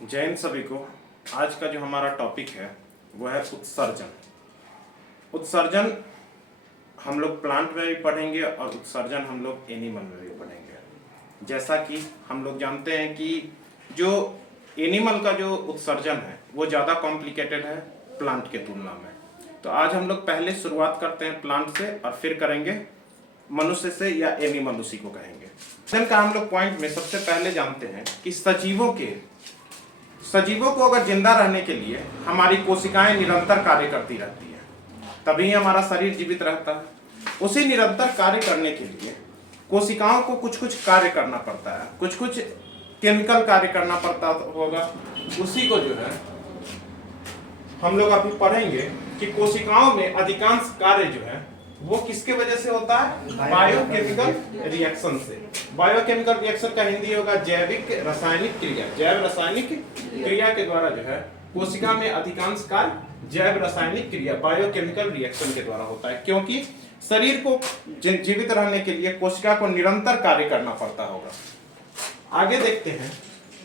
जय हिंद सभी को। आज का जो हमारा टॉपिक है वो है उत्सर्जन। उत्सर्जन हम लोग प्लांट में भी पढ़ेंगे और उत्सर्जन हम लोग एनिमल में भी पढ़ेंगे। जैसा कि हम लोग जानते हैं कि जो एनिमल का जो उत्सर्जन है वो ज़्यादा कॉम्प्लिकेटेड है प्लांट के तुलना में। तो आज हम लोग पहले शुरुआत करते हैं प्लांट से और फिर करेंगे मनुष्य से या एनिमल, उसी को कहेंगे। उत्सर्जन का हम लोग पॉइंट में सबसे पहले जानते हैं कि सजीवों को अगर जिंदा रहने के लिए हमारी कोशिकाएं निरंतर कार्य करती रहती है, तभी हमारा शरीर जीवित रहता है। उसी निरंतर कार्य करने के लिए कोशिकाओं को कुछ कुछ कार्य करना पड़ता है, कुछ कुछ केमिकल कार्य करना पड़ता होगा। उसी को जो है हम लोग अभी पढ़ेंगे कि कोशिकाओं में अधिकांश कार्य जो है वो किसके वजह से होता है? बायोकेमिकल रिएक्शन से। बायोकेमिकल रिएक्शन का हिंदी होगा जैविक रासायनिक क्रिया। जैव रासायनिक क्रिया के द्वारा जो है कोशिका में अधिकांश कार्य जैव रासायनिक क्रिया बायोकेमिकल रिएक्शन के द्वारा होता है, क्योंकि शरीर को जीवित रहने के लिए कोशिका को निरंतर कार्य करना पड़ता होगा। आगे देखते हैं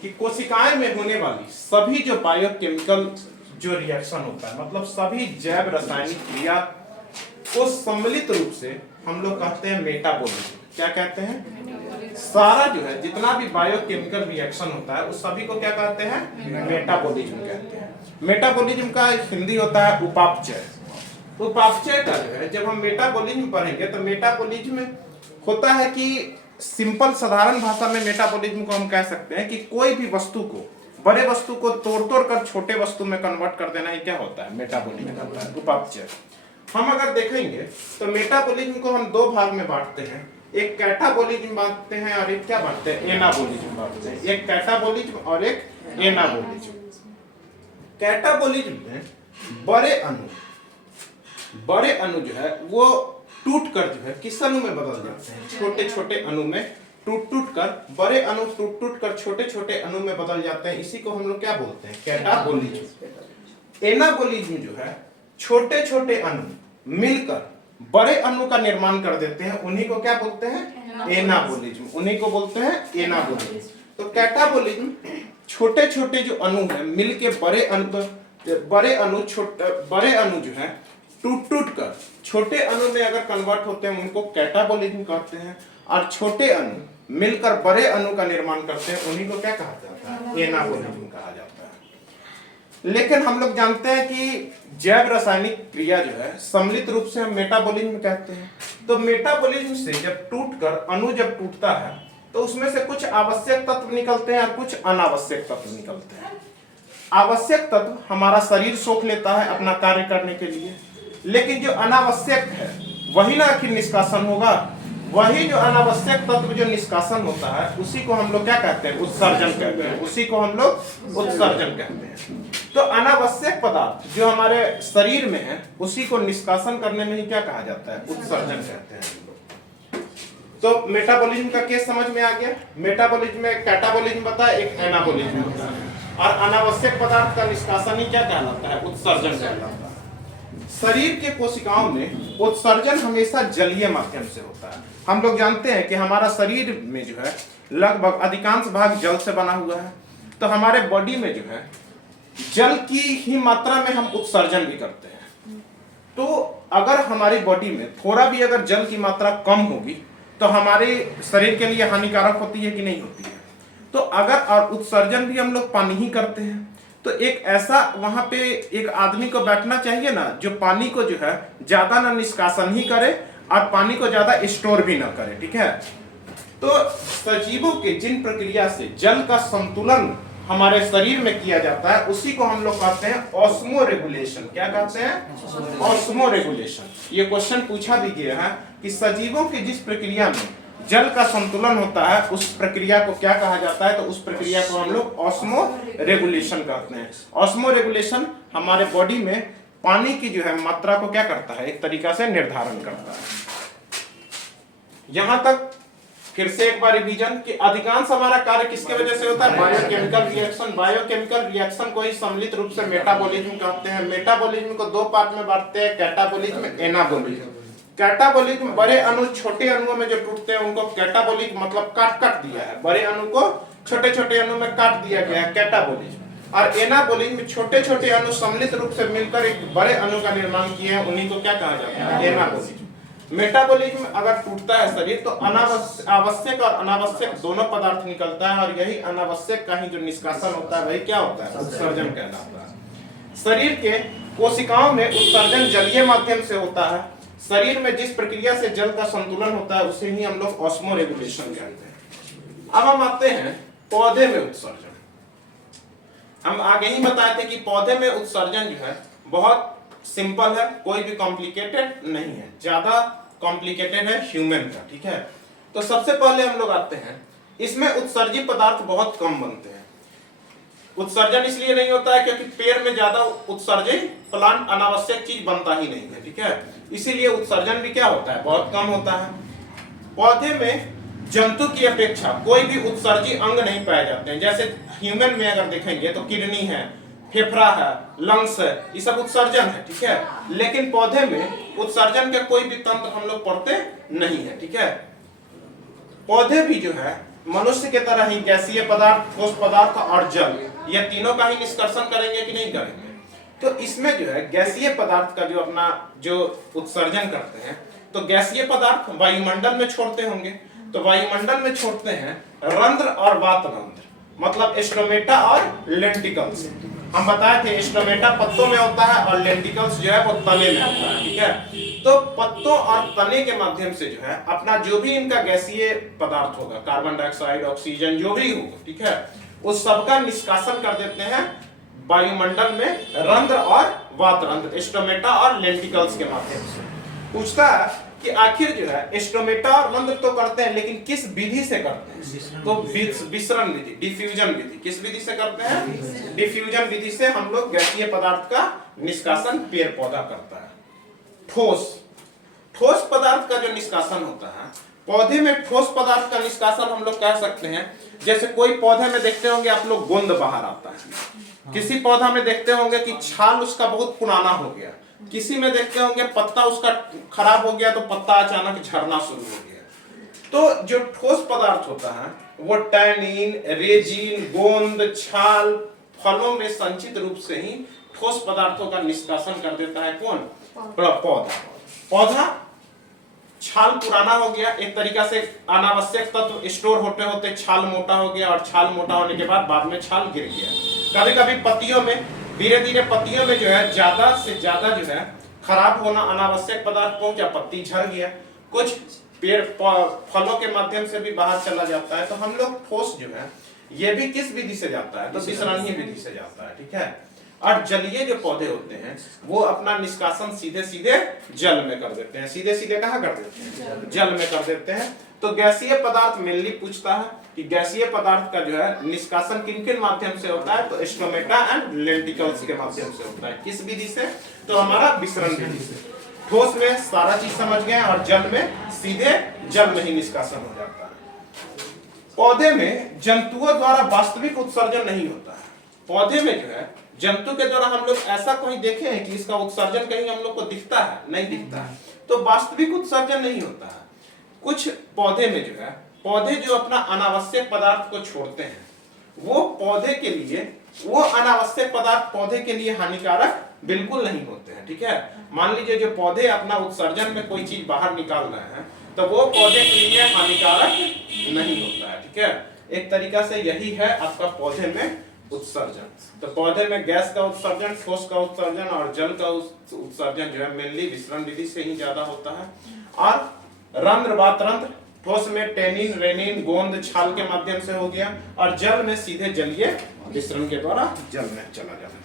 कि कोशिकाएं में होने वाली सभी जो बायोकेमिकल जो रिएक्शन होता है, मतलब सभी जैव रासायनिक क्रिया को सम्मिलित रूप से हम लोग कहते हैं मेटाबॉलिज्म। क्या कहते हैं? सारा जो है जितना भी बायोकेमिकल रिएक्शन होता है उस सभी को क्या कहते हैं? मेटाबॉलिज्म कहते हैं। मेटाबॉलिज्म का हिंदी होता है उपापचय। उपापचय का जो है जब हम मेटाबॉलिज्म पढ़ेंगे तो मेटाबॉलिज्म होता है कि सिंपल साधारण भाषा में मेटाबॉलिज्म को हम कह सकते हैं कि कोई भी वस्तु को, बड़े वस्तु को तोड़ कर छोटे वस्तु में कन्वर्ट कर देना ही क्या होता है? मेटाबॉलिज्म होता है, उपापचय। हम अगर देखेंगे तो मेटाबॉलिज्म को हम दो भाग में बांटते हैं, एक कैटाबॉलिज्म बांटते हैं और एक क्या बांटते हैं? एनाबॉलिज्म बांटते हैं। एक कैटाबॉलिज्म और एक एनाबॉलिज्म। कैटाबॉलिज्म में बड़े अणु जो है वो टूट कर जो है किस अणु में बदल जाते हैं? छोटे छोटे अणु में टूट कर, बड़े अणु टूट कर छोटे छोटे अणु में बदल जाते हैं। इसी को हम लोग क्या बोलते हैं? कैटाबॉलिज्म। एनाबॉलिज्म जो है छोटे छोटे अणु मिलकर बड़े अणु का निर्माण कर देते हैं, उन्हीं को क्या बोलते हैं? एनाबॉलिज्म। उन्हीं को बोलते हैं एनाबॉलिज्म। तो कैटाबॉलिज्म छोटे छोटे जो अणु हैं मिलके बड़े अणु जो है टूट कर छोटे अणु में अगर कन्वर्ट होते हैं उनको कैटाबॉलिज्म कहते हैं, और छोटे अणु मिलकर बड़े अणु का निर्माण करते हैं उन्हीं को क्या कहा जाता है? एनाबॉलिज्म कहा जाता है। लेकिन हम लोग जानते हैं कि जैव रासायनिक क्रिया जो है सम्मिलित रूप से हम मेटाबॉलिज्म कहते हैं। तो मेटाबॉलिज्म से जब अणु जब टूटता है तो उसमें से कुछ आवश्यक तत्व निकलते हैं और कुछ अनावश्यक तत्व निकलते हैं। आवश्यक तत्व हमारा शरीर सोख लेता है अपना कार्य करने के लिए, लेकिन जो अनावश्यक है वही ना आखिर निष्कासन होगा। वही जो अनावश्यक तत्व जो निष्कासन होता है उसी को हम लोग क्या कहते हैं? उत्सर्जन कहते हैं। उसी को हम लोग उत्सर्जन कहते हैं। तो अनावश्यक पदार्थ जो हमारे शरीर में है उसी को निष्कासन करने में ही क्या कहा जाता है? उत्सर्जन कहते हैं। तो मेटाबॉलिज्म का केस समझ में आ गया। मेटाबॉलिज्म में कैटाबॉलिज्म बता, एक एनाबॉलिज्म होता है, और अनावश्यक पदार्थ का निष्कासन ही क्या कहलाता है? उत्सर्जन कहलाता है। शरीर के कोशिकाओं में उत्सर्जन हमेशा जलीय माध्यम से होता है। हम लोग जानते हैं कि हमारा शरीर में जो है लगभग अधिकांश भाग जल से बना हुआ है। तो हमारे बॉडी में जो है जल की ही मात्रा में हम उत्सर्जन भी करते हैं। तो अगर हमारी बॉडी में थोड़ा भी अगर जल की मात्रा कम होगी तो हमारे शरीर के लिए हानिकारक होती है कि नहीं होती है? तो अगर और उत्सर्जन भी हम लोग पानी ही करते हैं तो एक ऐसा वहां पे एक आदमी को बैठना चाहिए ना जो पानी को जो है ज्यादा ना निष्कासन ही करे और पानी को ज्यादा स्टोर भी ना करे। ठीक है। तो सजीवों के जिन प्रक्रिया से जल का संतुलन हमारे शरीर में किया जाता है उसी को हम लोग कहते हैं ऑस्मो रेगुलेशन। क्या कहते हैं? Osmo regulation. ये क्वेश्चन पूछा भी गया है कि सजीवों की जिस प्रक्रिया में जल का संतुलन होता है उस प्रक्रिया को क्या कहा जाता है? तो उस प्रक्रिया को हम लोग ऑस्मो रेगुलेशन कहते हैं। ऑस्मो रेगुलेशन हमारे बॉडी में पानी की जो है मात्रा को क्या करता है? एक तरीका से निर्धारण करता है। यहां तक फिर से एक बार रिवीजन कि अधिकांश हमारा कार्य किसके वजह से होता है? Biochemical reaction. बायोकेमिकल रिएक्शन को ही सम्मिलित रूप से मेटाबॉलिज्म कहते हैं। मेटाबॉलिज्म को दो पार्ट में बांटते हैं, कैटाबॉलिज्म, एनाबॉलिज्म। कैटाबॉलिज्म बड़े अणु छोटे अणुओं में जो टूटते हैं उनको कैटाबॉलिज्म मतलब काट दिया है। बड़े अणु को छोटे छोटे अणु में काट दिया गया है, कैटाबॉलिज्म। और एनाबॉलिज्म में छोटे छोटे अणु सम्मिलित रूप से मिलकर एक बड़े अणु का निर्माण किए हैं, उन्हीं को क्या कहा जाता है? एनाबॉलिज्म। मेटाबॉलिज्म अगर टूटता है शरीर तो आवश्यक और अनावश्यक दोनों पदार्थ निकलता है, और यही अनावश्यक का ही जो निष्कासन होता है वही क्या होता है? उत्सर्जन कहलाता है। शरीर के कोशिकाओं में उत्सर्जन जलीय माध्यम से होता है। शरीर में जिस प्रक्रिया से जल का संतुलन होता है उसे ही हम लोग ऑस्मोरेगुलेशन कहते हैं। अब हम आते हैं पौधे में उत्सर्जन। हम आगे ही बताए थे कि पौधे में उत्सर्जन जो है बहुत सिंपल है, कोई भी कॉम्प्लिकेटेड नहीं है। ज्यादा कॉम्प्लिकेटेड है ह्यूमन का, ठीक है। तो सबसे पहले हम लोग आते हैं, इसमें उत्सर्जित पदार्थ बहुत कम बनते हैं। उत्सर्जन इसलिए नहीं होता है क्योंकि पेड़ में ज्यादा उत्सर्जित प्लांट अनावश्यक चीज बनता ही नहीं है, ठीक है। इसीलिए उत्सर्जन भी क्या होता है? बहुत कम होता है। पौधे में जंतु की अपेक्षा कोई भी उत्सर्जित अंग नहीं पाए जाते हैं। जैसे ह्यूमन में अगर देखेंगे तो किडनी है, फेफड़ा है, लंग्स है, ये सब उत्सर्जन है, ठीक है। लेकिन पौधे में उत्सर्जन के कोई भी तंत्र हम लोग पढ़ते नहीं है, ठीक है। पौधे भी जो है मनुष्य के तरह ही गैसीय पदार्थ, ठोस पदार्थ और जल, ये तीनों का ही निष्कर्षण करेंगे कि नहीं करेंगे? तो इसमें जो है गैसीय पदार्थ का जो अपना जो उत्सर्जन करते हैं, तो गैसीय पदार्थ वायुमंडल में छोड़ते होंगे। तो वायुमंडल में छोड़ते हैं रंध्र और वातरंध्र, मतलब स्टोमेटा और लेंटिकल्स। हम बताए थे स्टोमेटा पत्तों में होता है और लेंटिकल्स जो है वो तने में होता है, ठीक है। तो पत्तों और तने के माध्यम से जो है अपना जो भी इनका गैसीय पदार्थ होगा, कार्बन डाइऑक्साइड, ऑक्सीजन, जो भी होगा, ठीक है, उस सबका निष्कासन कर देते हैं वायुमंडल में रंध्र और वातरंध्र, स्टोमेटा और लेंटिकल्स के माध्यम से। पूछता है कि आखिर जो है स्टोमेटा और रंध्र तो करते हैं, लेकिन किस विधि से करते हैं? तो विसरण विधि, डिफ्यूजन विधि। किस विधि से करते हैं? डिफ्यूजन विधि से हम लोग गैसीय पदार्थ का निष्कासन पेड़ पौधा करता है। ठोस पदार्थ का जो निष्कासन होता है, पौधे में ठोस पदार्थ का निष्कासन हम लोग कह सकते हैं, जैसे कोई पौधे में देखते होंगे आप लोग गोंद बाहर आता है, किसी पौधा में देखते होंगे कि छाल उसका बहुत पुराना हो गया, किसी में देखते होंगे पत्ता उसका खराब हो गया तो पत्ता अचानक झड़ना शुरू हो गया। तो जो ठोस पदार्थ होता है वो टैनिन, रेजिन, गोंद, छाल, फलों में संचित रूप से ही ठोस पदार्थों का निष्कासन कर देता है। कौन? पौधा छाल पुराना हो गया, एक तरीका से अनावश्यक तत्व स्टोर होते होते छाल मोटा हो गया, और छाल मोटा होने के बाद में छाल गिर गया। कभी कभी पत्तियों में धीरे धीरे पत्तियों में जो है ज्यादा से ज्यादा जो है खराब होना, अनावश्यक पदार्थ पहुंचा, पत्ती झड़ गया। कुछ पेड़ फलों के माध्यम से भी बाहर चला जाता है। तो हम लोग ठोस जो है ये भी किस विधि से जाता है? तो विसरणीय विधि से जाता है, ठीक है। और जलीय जो पौधे होते हैं वो अपना निष्कासन सीधे सीधे जल में कर देते हैं। सीधे सीधे कहाँ कर देते हैं? जल में कर देते हैं। तो गैसीय पदार्थ मेनली पूछता है कि गैसीय पदार्थ का जो है निष्कासन किन किन माध्यम से होता है? तो स्टोमेटा एंड लेंटिकल्स के माध्यम से होता है। किस विधि से? तो हमारा विसरण विधि से। ठोस में सारा चीज समझ गए, और जल में सीधे जल में ही निष्कासन हो जाता है। पौधे में जंतुओं द्वारा वास्तविक उत्सर्जन नहीं होता है। पौधे में जो है जंतु के द्वारा हम लोग ऐसा कहीं देखे हैं कि इसका उत्सर्जन कहीं हम लोग को दिखता है? नहीं दिखता है। तो वास्तविक उत्सर्जन नहीं होता है। कुछ पौधे में जो है, पौधे जो अपना अनावश्यक पदार्थ को छोड़ते हैं, वो पौधे के लिए, वो अनावश्यक पदार्थ पौधे के लिए हानिकारक बिल्कुल नहीं होते हैं, ठीक है। मान लीजिए जो पौधे अपना उत्सर्जन में कोई चीज बाहर निकाल रहे हैं तो वो पौधे के लिए हानिकारक नहीं होता है, ठीक है। एक तरीका से यही है आपका पौधे में उत्सर्जन। तो पौधे में गैस का उत्सर्जन, ठोस का उत्सर्जन और जल का उत्सर्जन जो है मेनली विसरण विधि से ही ज्यादा होता है। और रंध्र वातरंध्र, ठोस में टेनिन, रेनिन, गोंद, छाल के माध्यम से हो गया, और जल में सीधे जलीय विसरण के द्वारा जल में चला जाता है।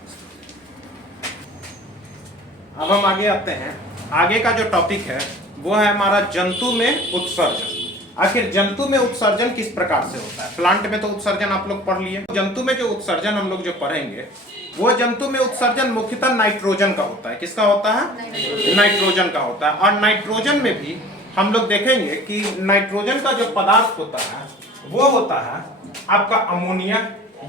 अब हम आगे आते हैं। आगे का जो टॉपिक है वो है हमारा जंतु में उत्सर्जन। आखिर जंतु में उत्सर्जन किस प्रकार से होता है? प्लांट में तो उत्सर्जन आप लोग पढ़ लिए। जंतु में जो उत्सर्जन हम लोग जो पढ़ेंगे, वो जंतु में उत्सर्जन मुख्यतः नाइट्रोजन का होता है। किसका होता है? नाइट्रोजन का होता है। और नाइट्रोजन में भी हम लोग देखेंगे कि नाइट्रोजन का जो पदार्थ होता है वो होता है आपका अमोनिया,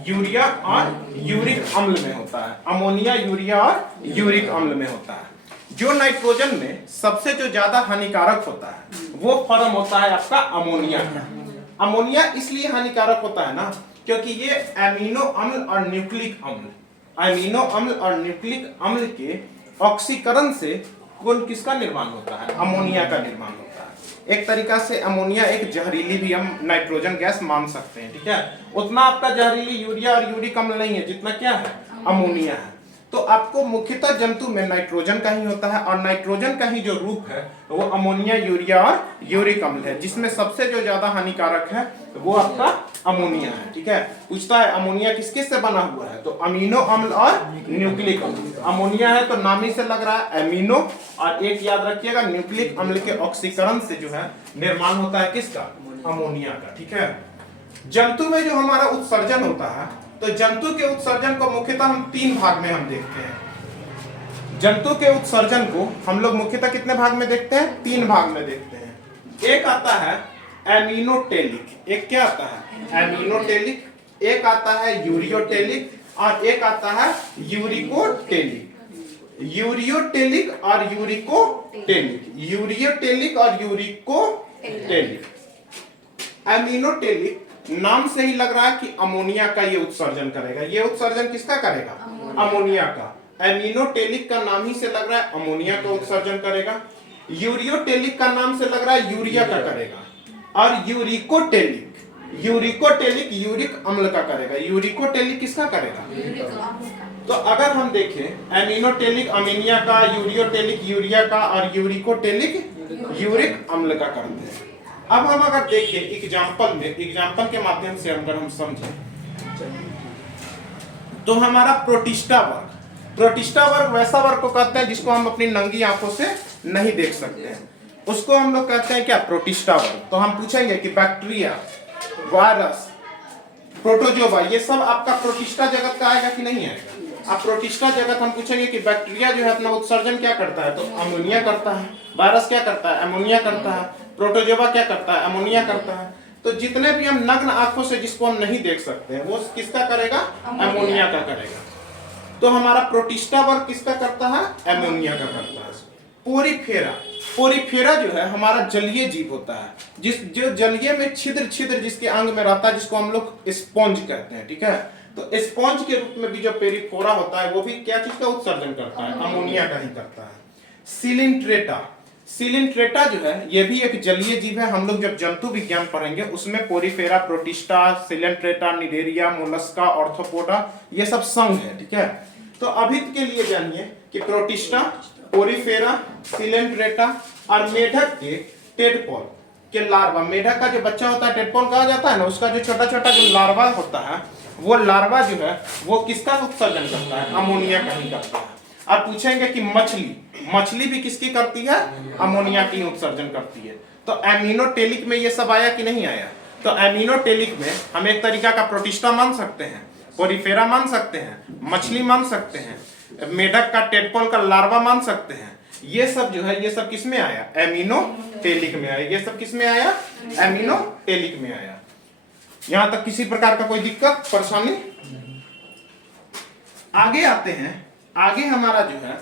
यूरिया और यूरिक अम्ल में होता है। अमोनिया, यूरिया और यूरिक अम्ल में होता है। जो नाइट्रोजन में सबसे जो ज्यादा हानिकारक होता है वो फॉर्म होता है आपका अमोनिया। अमोनिया इसलिए हानिकारक होता है ना क्योंकि ये अमीनो अम्ल और न्यूक्लिक अम्ल, अमीनो अम्ल और न्यूक्लिक अम्ल के ऑक्सीकरण से कौन किसका निर्माण होता है? अमोनिया का निर्माण होता है। एक तरीका से अमोनिया एक जहरीली भी हम नाइट्रोजन गैस मान सकते हैं, ठीक है। उतना आपका जहरीली यूरिया और यूरिक अम्ल नहीं है जितना क्या है? अमोनिया है। तो आपको मुख्यतः जंतु में नाइट्रोजन का ही होता है, और नाइट्रोजन का ही जो रूप है वो अमोनिया, यूरिया और यूरिक अम्ल है, जिसमें सबसे जो ज्यादा हानिकारक है वो आपका अमोनिया है, ठीक है। पूछता है अमोनिया किस किस से बना हुआ है, तो अमीनो अम्ल और न्यूक्लिक अम्ल। अमोनिया है तो नाम ही से लग रहा है अमीनो, और एक याद रखिएगा न्यूक्लिक अम्ल के ऑक्सीकरण से जो है निर्माण होता है किसका? अमोनिया का, ठीक है। जंतु में जो हमारा उत्सर्जन होता है, तो जंतु के उत्सर्जन को मुख्यतः हम 3 भाग में हम देखते हैं। जंतु के उत्सर्जन को हम लोग मुख्यतः कितने भाग में देखते हैं? 3 भाग में देखते हैं। एक आता है एमिनोटेलिक, एक क्या आता है? एमिनोटेलिक, एक आता है यूरियोटेलिक, और एक आता है यूरिकोटेलिक। यूरियोटेलिक और यूरिकोटेलिक, यूरियोटेलिक और यूरिकोटेलिक। एमिनोटेलिक नाम से ही लग रहा है कि अमोनिया का ये उत्सर्जन करेगा। ये उत्सर्जन किसका करेगा? अमोनिया का। एमिनोटेलिक का नाम ही से लग रहा है अमोनिया का उत्सर्जन करेगा। यूरियोटेलिक का नाम से लग रहा है यूरिया का करेगा। और यूरिकोटेलिक, यूरिकोटेलिक यूरिक अम्ल का करेगा। यूरिकोटेलिक किसका करेगा? तो अगर हम देखें एमिनोटेलिक अमोनिया का, यूरियोटेलिक यूरिया का, और यूरिकोटेलिक यूरिक अम्ल का करते हैं। अब हम अगर देखें एग्जाम्पल में, एग्जाम्पल के माध्यम से अगर हम समझें, तो हमारा प्रोटिस्टा वर्ग, प्रोटिस्टा वर्ग वैसा वर्ग को कहते हैं जिसको हम अपनी नंगी आंखों से नहीं देख सकते हैं, उसको हम लोग कहते हैं क्या? प्रोटिस्टा वर्ग। तो हम पूछेंगे कि बैक्टीरिया, वायरस, प्रोटोजोआ, ये सब आपका प्रोटिस्टा जगत का आएगा कि नहीं आएगा? अब प्रोटिस्टा जगत हम पूछेंगे कि बैक्टीरिया जो है अपना उत्सर्जन क्या करता है, तो अमोनिया करता है। वायरस क्या करता है? अमोनिया करता है। प्रोटोजोआ क्या करता है? अमोनिया करता है। तो जितने भी हम नग्न आंखों से जिसको हम नहीं देख सकते हैं वो किसका करेगा? अमोनिया का करेगा। तो हमारा प्रोटिस्टा वर्ग किसका करता है? अमोनिया का करता है। पोरीफेरा, पोरीफेरा जो है हमारा जलीय जीव होता है, जो जलीय में छिद्र छिद्र जिसके अंग में रहता है, जिसको हम लोग स्पॉन्ज कहते हैं, ठीक है। तो स्पॉन्ज के रूप में भी जो पेरिफोरा होता है वो भी क्या चीज का उत्सर्जन करता है? अमोनिया का ही करता है। सिलिंट्रेटा, सिलिंट्रेटा जो है ये भी एक जलीय जीव है। हम लोग जब जंतु विज्ञान पढ़ेंगे उसमें Porifera, Protista, Coelenterata, Cnidaria, Mollusca, Arthropoda ये सब संघ है, ठीक है। तो अभी के लिए जानिए कि प्रोटिस्टा, पोरीफेरा, सिलिंट्रेटा और मेढक के टेडपोल के लार्वा, मेढक का जो बच्चा होता है टेडपोल कहा जाता है ना, उसका जो छोटा छोटा जो लार्वा होता है वो लार्वा जो है वो किसका उत्सर्जन करता है? अमोनिया का ही करता है। आप पूछेंगे कि मछली, मछली भी किसकी करती है? अमोनिया की उत्सर्जन करती है। तो एमिनोटेलिक में ये सब आया कि नहीं आया? तो एमिनोटेलिक में हम एक तरीका का प्रोटिस्टा मान सकते हैं, पोरीफेरा मान सकते हैं, मछली मान सकते हैं, मेढक का टेडपोल का लार्वा मान सकते हैं। ये सब जो है ये सब किस में आया? एमिनोटेलिक में आया। ये सब किस में आया? एमिनोटेलिक में आया। यहां तक किसी प्रकार का कोई दिक्कत परेशानी? आगे आते हैं। आगे हमारा जो है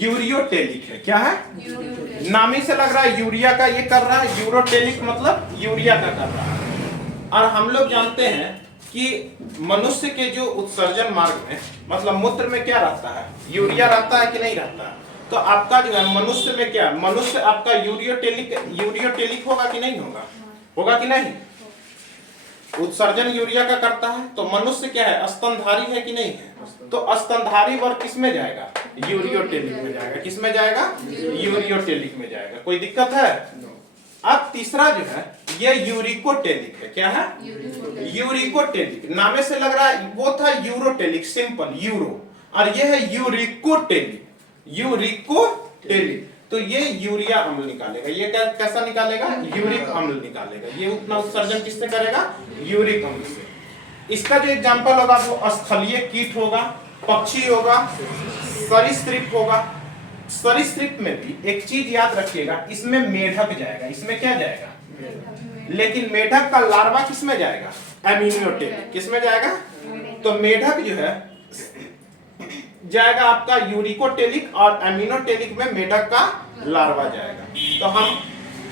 यूरियोटेलिक है। क्या है? नाम ही से लग रहा है यूरिया का ये कर रहा है, यूरोटेलिक मतलब यूरिया का कर रहा है। और हम लोग जानते हैं कि मनुष्य के जो उत्सर्जन मार्ग में मतलब मूत्र में क्या रहता है? यूरिया रहता है कि नहीं रहता है? तो आपका जो है मनुष्य में क्या, मनुष्य आपका यूरियोटेलिक होगा कि नहीं होगा? होगा कि नहीं? उत्सर्जन यूरिया का करता है। तो मनुष्य क्या है? स्तनधारी है कि नहीं है? तो स्तनधारी वर्ग किस में जाएगा? यूरियोटेलिक में जाएगा। किस में जाएगा? यूरियोटेलिक में जाएगा। कोई दिक्कत है? अब तीसरा जो है ये यूरिकोटेलिक है। क्या है? यूरिकोटेलिक। नामे से लग रहा है वो था यूरोटेलिक, सिंपल यूरो, और ये है यूरिकोटेलिक। यूरिकोटेलिक तो ये यूरिया अम्ल निकालेगा। ये कैसा निकालेगा? यूरिक अम्ल निकालेगा। ये उतना उत्सर्जन किससे करेगा? यूरिक अम्ल से। इसका जो एग्जांपल होगा वो स्थलीय कीट होगा, पक्षी होगा, सरीसृप होगा। सरीसृप में भी एक चीज याद रखिएगा, इसमें मेढक जाएगा। इसमें क्या जाएगा? लेकिन मेढक का लार्वा किस में जाएगा? एमिनोटेलिक। किस में जाएगा? तो मेढक जो है जाएगा आपका यूरिकोटेलिक, और एमिनोटेलिक में मेढक का लार्वा जाएगा। तो हम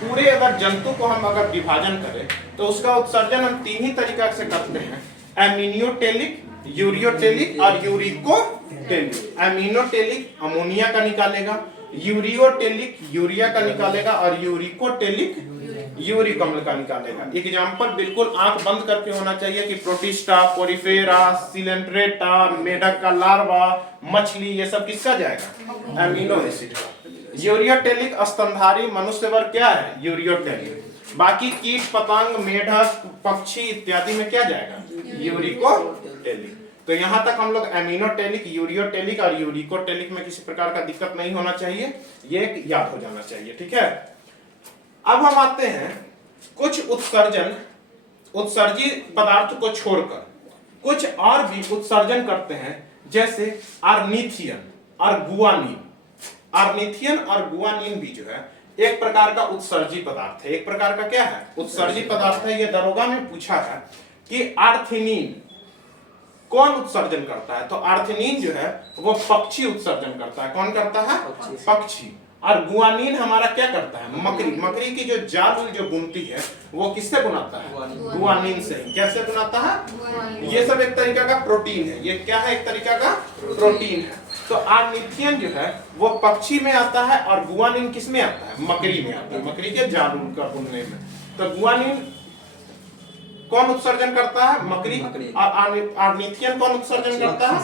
पूरे अगर जंतु को हम अगर विभाजन करें तो उसका उत्सर्जन हम 3 ही तरीका से करते हैं। एमिनियोटेलिक, यूरियोटेलिक और यूरिकोटेलिक। एमिनोटेलिक अमोनिया का निकालेगा, यूरियोटेलिक यूरिया का निकालेगा और यूरिकोटेलिक यूरिक अम्ल का निकालेगा। एग्जाम्पल बिल्कुल आंख बंद करके होना चाहिए कि प्रोटिस्टा, पोरिफेरा, सिलेंट्रेटा, मेढक का लार्वा, मछली, ये सब किसका जाएगा? एमिनो एसिड का। यूरियोटेलिक स्तनधारी मनुष्य वर्ग क्या है? यूरियोटेलिक। बाकी कीट पतंग, मेढक, पक्षी इत्यादि में क्या जाएगा? यूरिकोटेलिक। तो यहां तक हम लोग एमिनोटेलिक, यूरियोटेलिक और यूरिकोटेलिक में किसी प्रकार का दिक्कत नहीं होना चाहिए, ये याद हो जाना चाहिए। ठीक है, अब हम आते हैं कुछ उत्सर्जी पदार्थ को छोड़कर कुछ और भी उत्सर्जन करते हैं, जैसे आर्निथियन और गुआनिन। आर्निथियन और गुआनिन भी जो है एक प्रकार का उत्सर्जी पदार्थ है। एक प्रकार का क्या है? उत्सर्जी पदार्थ है। ये दरोगा में पूछा है कि आर्थिनीन कौन उत्सर्जन करता है? तो आर्थिनीन जो है वो पक्षी उत्सर्जन करता है। कौन करता है? पक्षी। और गुआनिन हमारा क्या करता है? मकड़ी। मकड़ी की जो जाल जो बुनती है वो किससे बुनाता है? गुआनिन से। कैसे बुनाता है? ये सब एक तरीका का प्रोटीन है। ये क्या है? एक तरीका का प्रोटीन है। तो आर्निथियन जो है वो पक्षी में आता है और गुआनिन किस में आता है? मकड़ी में आता है, मकड़ी के जाल का बुनने में। तो गुआनिन कौन उत्सर्जन करता है? मकड़ी। और आर्निथियन कौन उत्सर्जन करता है?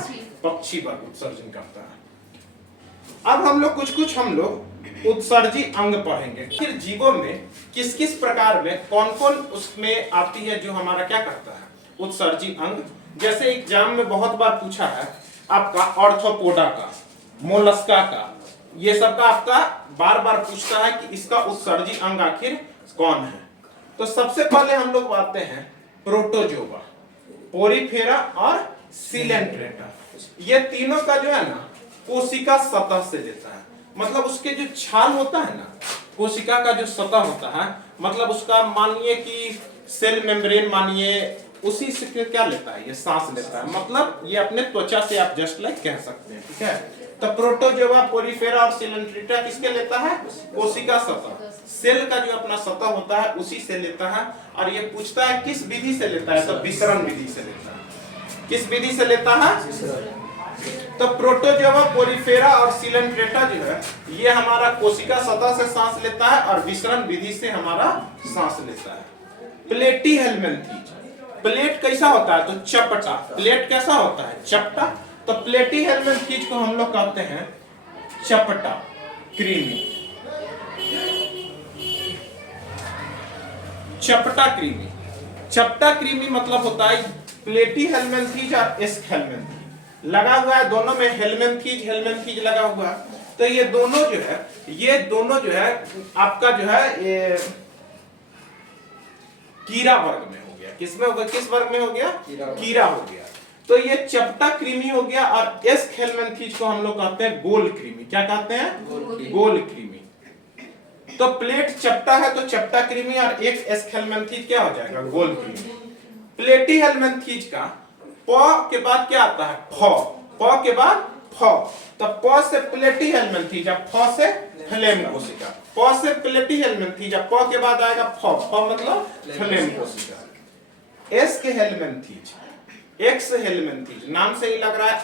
पक्षी पर उत्सर्जन करता है। अब हम लोग कुछ उत्सर्जी अंग पढ़ेंगे। फिर जीवों में किस किस प्रकार में कौन कौन उसमें आती है जो हमारा क्या करता है? उत्सर्जी अंग। जैसे एग्जाम में बहुत बार पूछा है आपका ऑर्थोपोडा का, मोलस्का का, ये सब का आपका बार बार पूछता है कि इसका उत्सर्जी अंग आखिर कौन है। तो सबसे पहले हम लोग आते हैं प्रोटोजोआ, पोरिफेरा और सिलेंट्रेटा। ये तीनों का जो है ना कोशिका सतह से लेता है। मतलब उसके जो छाल होता है ना, कोशिका का जो सतह होता है, मतलब उसका मानिए कि सेल मेम्ब्रेन मानिए, उसी से क्या लेता है? ये सांस लेता है। मतलब ये अपने त्वचा से आप जस्ट लाइक कह सकते हैं। ठीक है, तो प्रोटोजोआ, पोरिफेरा और सिलेंट्रेटा किसके लेता है? कोशिका सतह, सेल का जो अपना सतह होता है उसी से लेता है। और ये पूछता है किस विधि से लेता है? तो विसरण विधि से लेता है। किस विधि से लेता है? तो प्रोटोजोआ, पोरिफेरा और सिलेंट्रेटा जो है ये हमारा कोशिका सतह से सांस लेता है और विसरण विधि से हमारा सांस लेता है। प्लेटीहेल्मिन्थीज, प्लेट कैसा होता है? तो चपटा। प्लेट कैसा होता है? चपटा। तो प्लेटीहेल्मिन्थीज को हम लोग कहते हैं चपटा कृमि। चपटा कृमि। चपटा कृमि मतलब होता है प्लेटीहेल्मिन्थीज और एस्केल्मिन्थीज लगा हुआ है, दोनों में हेल्मिन्थीज लगा हुआ है। तो ये दोनों जो है आपका जो है ये कीड़ा वर्ग में हो गया। किसमें हो गया? किस वर्ग में हो गया? कीड़ा हो गया। तो ये चपटा कृमि हो गया। और एस्केल्मिन्थीज को हम लोग कहते हैं गोल कृमि। क्या कहते हैं? गोल कृमि। तो प्लेट चपटा है तो चपटा कृमि, और एक एस्केल्मिन्थीज क्या हो जाएगा? गोल कृमि। प्लेटीहेल्मिन्थीज का प के बाद क्या आता है? फ। प के बाद फ। तो प से प्लेटीहेल्मिन्थीज, फ से फ्लेम कोशिका। प से प्लेटीहेल्मिन्थीज, प के बाद आएगा फ। फ मतलब फ्लेम कोशिका। एस के हेल्मिन्थीज, एक्स हेल्मिन्थीज, नाम से ही लग रहा है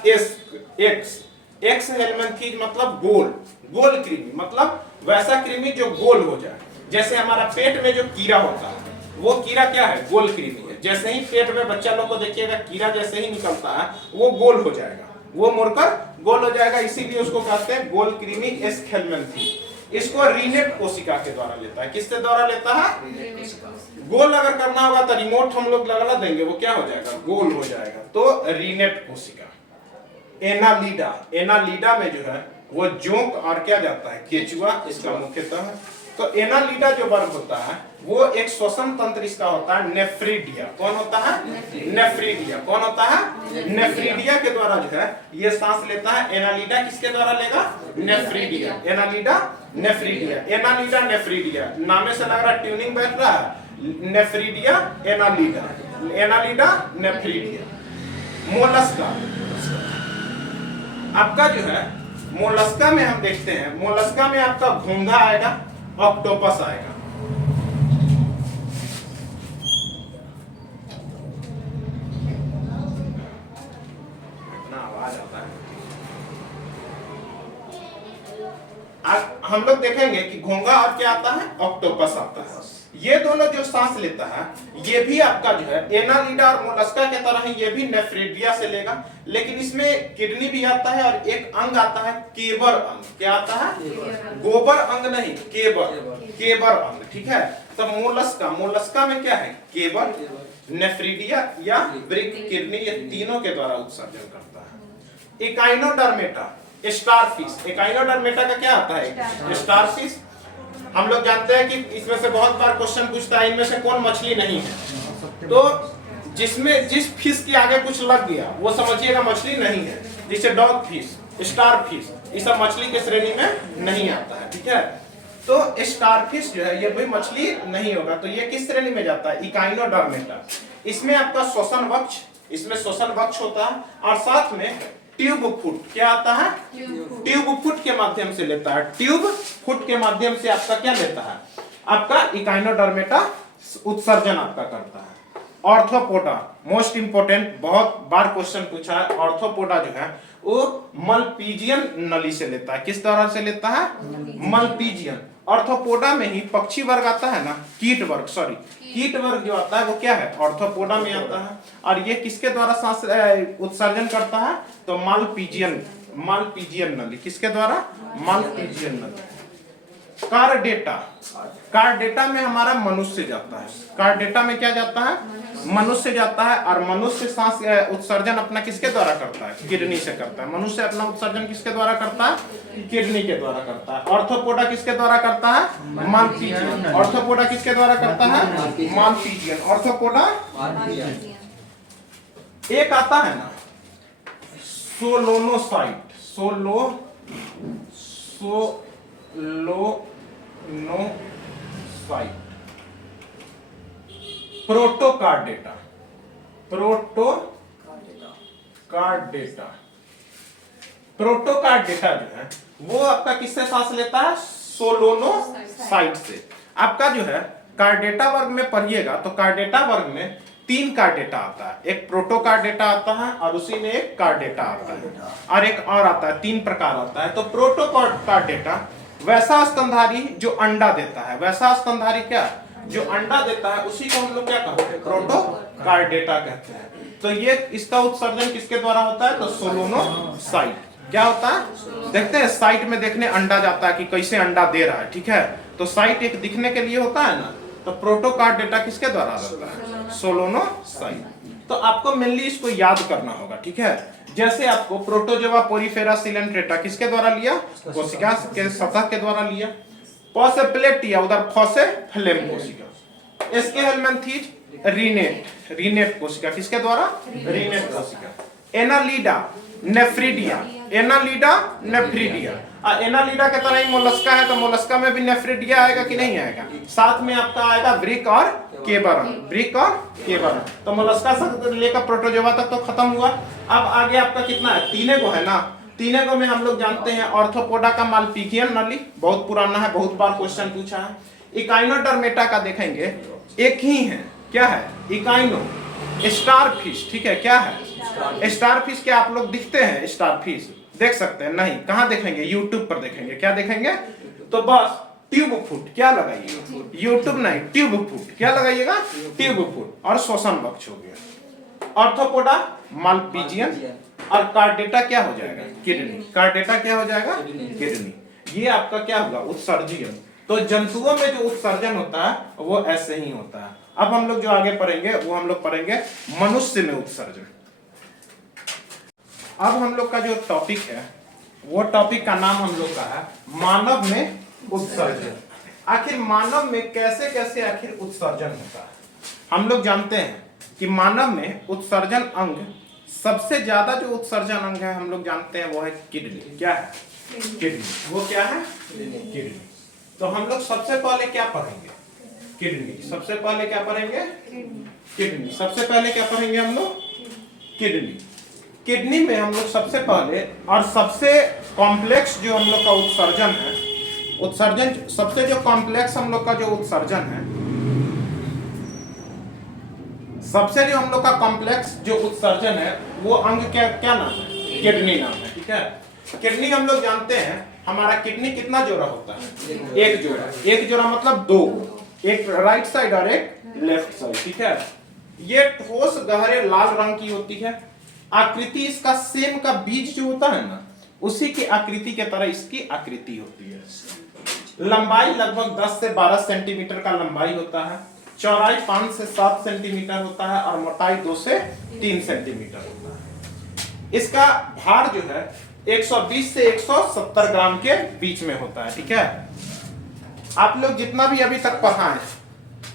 एक्स हेल्मिन्थीज मतलब गोल। गोल कृमि मतलब वैसा कृमि जो गोल हो जाए। जैसे हमारा पेट में जो कीड़ा होता है वो कीड़ा क्या है? गोल कृमि है। जैसे ही पेट में बच्चा लोग को देखिएगा कीड़ा जैसे ही निकलता है वो गोल हो जाएगा, वो मुड़कर गोल हो जाएगा, इसीलिए उसको कहते हैं गोल कृमि एस्केल्मिन्थीज। इसको रीनेट कोशिका के द्वारा लेता है। किसके द्वारा लेता है? गोल अगर करना होगा तो रिमोट हम लोग लगा देंगे, वो क्या हो जाएगा? गोल हो जाएगा। तो रीनेट कोशिका। एनालिडा में जो है वो जोंक और क्या जाता है? केचुआ इसका मुख्यतः। तो एनालिडा जो वर्ग होता है वो एक श्वसन तंत्र इसका होता है नेफ्रीडिया। कौन होता है? नेफ्रीडिया। कौन होता है? नेफ्रीडिया के द्वारा जो है ये सांस लेता है। एनालिडा किसके द्वारा लेगा? Nephridia. Annelida nephridia, Annelida nephridia, नामे से लग रहा है ट्यूनिंग बैठ रहा है। Nephridia Annelida, Annelida nephridia. Mollusca आपका जो है, मोलस्का में हम देखते हैं, मोलस्का में आपका घोंघा आएगा, ऑक्टोपस आएगा। हम लोग देखेंगे कि घोंघा और क्या आता है, ऑक्टोपस आता है। ये दोनों जो सांस लेता है ये भी आपका जो है एनालिडा और मोलस्का के तरह ही ये भी नेफ्रिडिया से लेगा, लेकिन इसमें किडनी भी आता है और एक अंग आता है केबर अंग। क्या आता है? गोबर अंग नहीं, केबर अंग, ठीक है। तो मोलस्का में क्या है? केबर, नेफ्रिडिया या ब्रिक किडनी, ये तीनों के द्वारा उत्सर्जन करता है। Echinodermata, starfish. इकाइनोडर्मेटा का क्या आता है? स्टारफिश। हम लोग जानते हैं कि इसमें से बहुत बार क्वेश्चन पूछता है इनमें से कौन मछली नहीं है, तो जिस फिश के आगे कुछ लग गया वो समझिएगा मछली नहीं है। जैसे डॉग फिश, स्टार फिश, ये सब मछली के श्रेणी में नहीं आता है, ठीक है। तो स्टार फिश जो है ये भी मछली नहीं होगा, तो ये किस श्रेणी में जाता है? इकाइनोडर्मेटा। इसमें आपका श्वसन वक्ष होता है और साथ में ट्यूब फुट। क्या आता है? ट्यूब फुट के माध्यम से लेता है। ट्यूब फुट के माध्यम से आपका क्या लेता है? आपका इकाइनोडर्मेटा उत्सर्जन आपका करता है। ऑर्थोपोडा, मोस्ट इंपोर्टेंट, बहुत बार क्वेश्चन पूछा है। ऑर्थोपोडा जो है वो मल्पीजियन नली से लेता है। किस द्वारा से लेता है? मल्पीजियन। ऑर्थोपोडा में ही पक्षी वर्ग आता है ना, कीट वर्ग जो आता है वो क्या है? ऑर्थोपोडा में आता है। और ये किसके द्वारा सांस उत्सर्जन करता है? तो मालपीजियन नली। किसके द्वारा? मालपीजियन नली। कार्डेटा में हमारा मनुष्य जाता है। कार्डेटा में क्या जाता है? मनुष्य जाता है। और मनुष्य सांस उत्सर्जन अपना किसके द्वारा करता है? किडनी से करता है। मनुष्य अपना उत्सर्जन किसके द्वारा करता है? किडनी के द्वारा करता है। ऑर्थोपोडा किसके द्वारा करता है? मालपीजियन। ऑर्थोपोडा किसके द्वारा करता है? मालपीजियन। ऑर्थोपोडा। एक आता है ना सोलोनोसाइट, प्रोटोकार्डेटा जो है वो आपका किससे सांस लेता है? सोलोनोसाइट से। आपका जो है कार्डेटा वर्ग में पढ़िएगा तो कार्डेटा वर्ग में 3 कार्डेटा आता है। एक प्रोटोकार्डेटा आता है और उसी में एक कार्डेटा आता है और एक और आता है। 3 प्रकार आता है। तो प्रोटोकार्डेटा वैसा स्तनधारी जो अंडा देता है। वैसा स्तनधारी क्या? जो अंडा देता है उसी को हम लोग क्या कहते हैं? प्रोटोकार्डेटा कहते हैं। तो ये इसका उत्सर्जन किसके द्वारा होता है? तो सोलोनोसाइट। क्या होता है? देखते हैं साइट में देखने अंडा जाता है कि कैसे अंडा दे रहा है, ठीक है। तो साइट एक दिखने के लिए होता है ना, तो प्रोटोकार्डेटा किसके द्वारा होता है? सोलोनोसाइट। तो आपको मेनली इसको याद करना होगा, ठीक है। जैसे आपको प्रोटोजोआ पोरिफेरा सिलेंट्रेटा किसके द्वारा लिया? कोशिका के सतह के द्वारा लिया। प से प्लेटिया, उधर फ से फ्लेम कोशिका। इसके हेलमेंथीज रीनेट कोशिका। किसके द्वारा? रीनेट कोशिका। Annelida nephridia. एनालिडा के तरह ही मोलस्का है, तो मोलस्का में भी नेफ्रिडिया आएगा कि नहीं आएगा? साथ में आपका आएगा ब्रिक और केबर। तो मोलस्का से लेकर प्रोटोजोआ तक तो खत्म हुआ। अब आगे आपका कितना है? 3 गो है ना। 3 गो में हम लोग जानते हैं ऑर्थोपोडा का मालपीजियन नली, बहुत पुराना है, बहुत बार क्वेश्चन पूछा है। इकाइनोडर्मेटा का देखेंगे, एक ही है। क्या है? इकाइनो। स्टारफिश, ठीक है। क्या है? स्टारफिश। क्या आप लोग दिखते हैं? स्टारफिश देख सकते हैं? नहीं। कहाँ देखेंगे? यूट्यूब पर देखेंगे। क्या देखेंगे? तो बस ट्यूब फुट। क्या लगाइएगा? यूट्यूब नहीं, ट्यूब फुट। क्या लगाइएगा? Tube foot. और श्वसन वक्ष हो गया। ऑर्थोपोडा मालपीजियन और कार्डेटा क्या हो जाएगा? किडनी। कार्डेटा क्या हो जाएगा? किडनी। ये आपका क्या होगा? उत्सर्जन। तो जंतुओं में जो उत्सर्जन होता है वो ऐसे ही होता है। अब हम लोग जो आगे पढ़ेंगे वो हम लोग पढ़ेंगे मनुष्य में उत्सर्जन। अब हम लोग का जो टॉपिक है वो टॉपिक का नाम हम लोग का है मानव में उत्सर्जन। आखिर मानव में कैसे कैसे आखिर उत्सर्जन होता है? हम लोग जानते हैं कि मानव में उत्सर्जन अंग, सबसे ज्यादा जो उत्सर्जन अंग है हम लोग जानते हैं वो है किडनी। क्या है? किडनी। वो क्या है? किडनी। तो हम लोग सबसे पहले क्या पढ़ेंगे? किडनी। सबसे पहले क्या पढ़ेंगे? किडनी। सबसे पहले क्या पढ़ेंगे हम लोग? किडनी। किडनी में हम लोग सबसे पहले और सबसे कॉम्प्लेक्स जो हम लोग का उत्सर्जन है, सबसे जो कॉम्प्लेक्स हम लोग का जो उत्सर्जन है, सबसे जो हम लोग का कॉम्प्लेक्स जो उत्सर्जन है वो अंग क्या नाम है? किडनी नाम है, ठीक है। किडनी हम लोग जानते हैं हमारा किडनी कितना जोड़ा होता है? एक जोड़ा। एक जोड़ा मतलब दो, एक राइट साइड और एक लेफ्ट साइड, ठीक है। ये ठोस गहरे लाल रंग की होती है। आकृति इसका सेम का बीज जो होता है ना, उसी की आकृति के तरह इसकी आकृति होती है। लंबाई लगभग 10 से 12 सेंटीमीटर का लंबाई होता है। चौड़ाई 5 से 7 सेंटीमीटर होता है और मोटाई 2 से 3 सेंटीमीटर होता है। इसका भार जो है 120 से 170 ग्राम के बीच में होता है, ठीक है। आप लोग जितना भी अभी तक पढ़ा है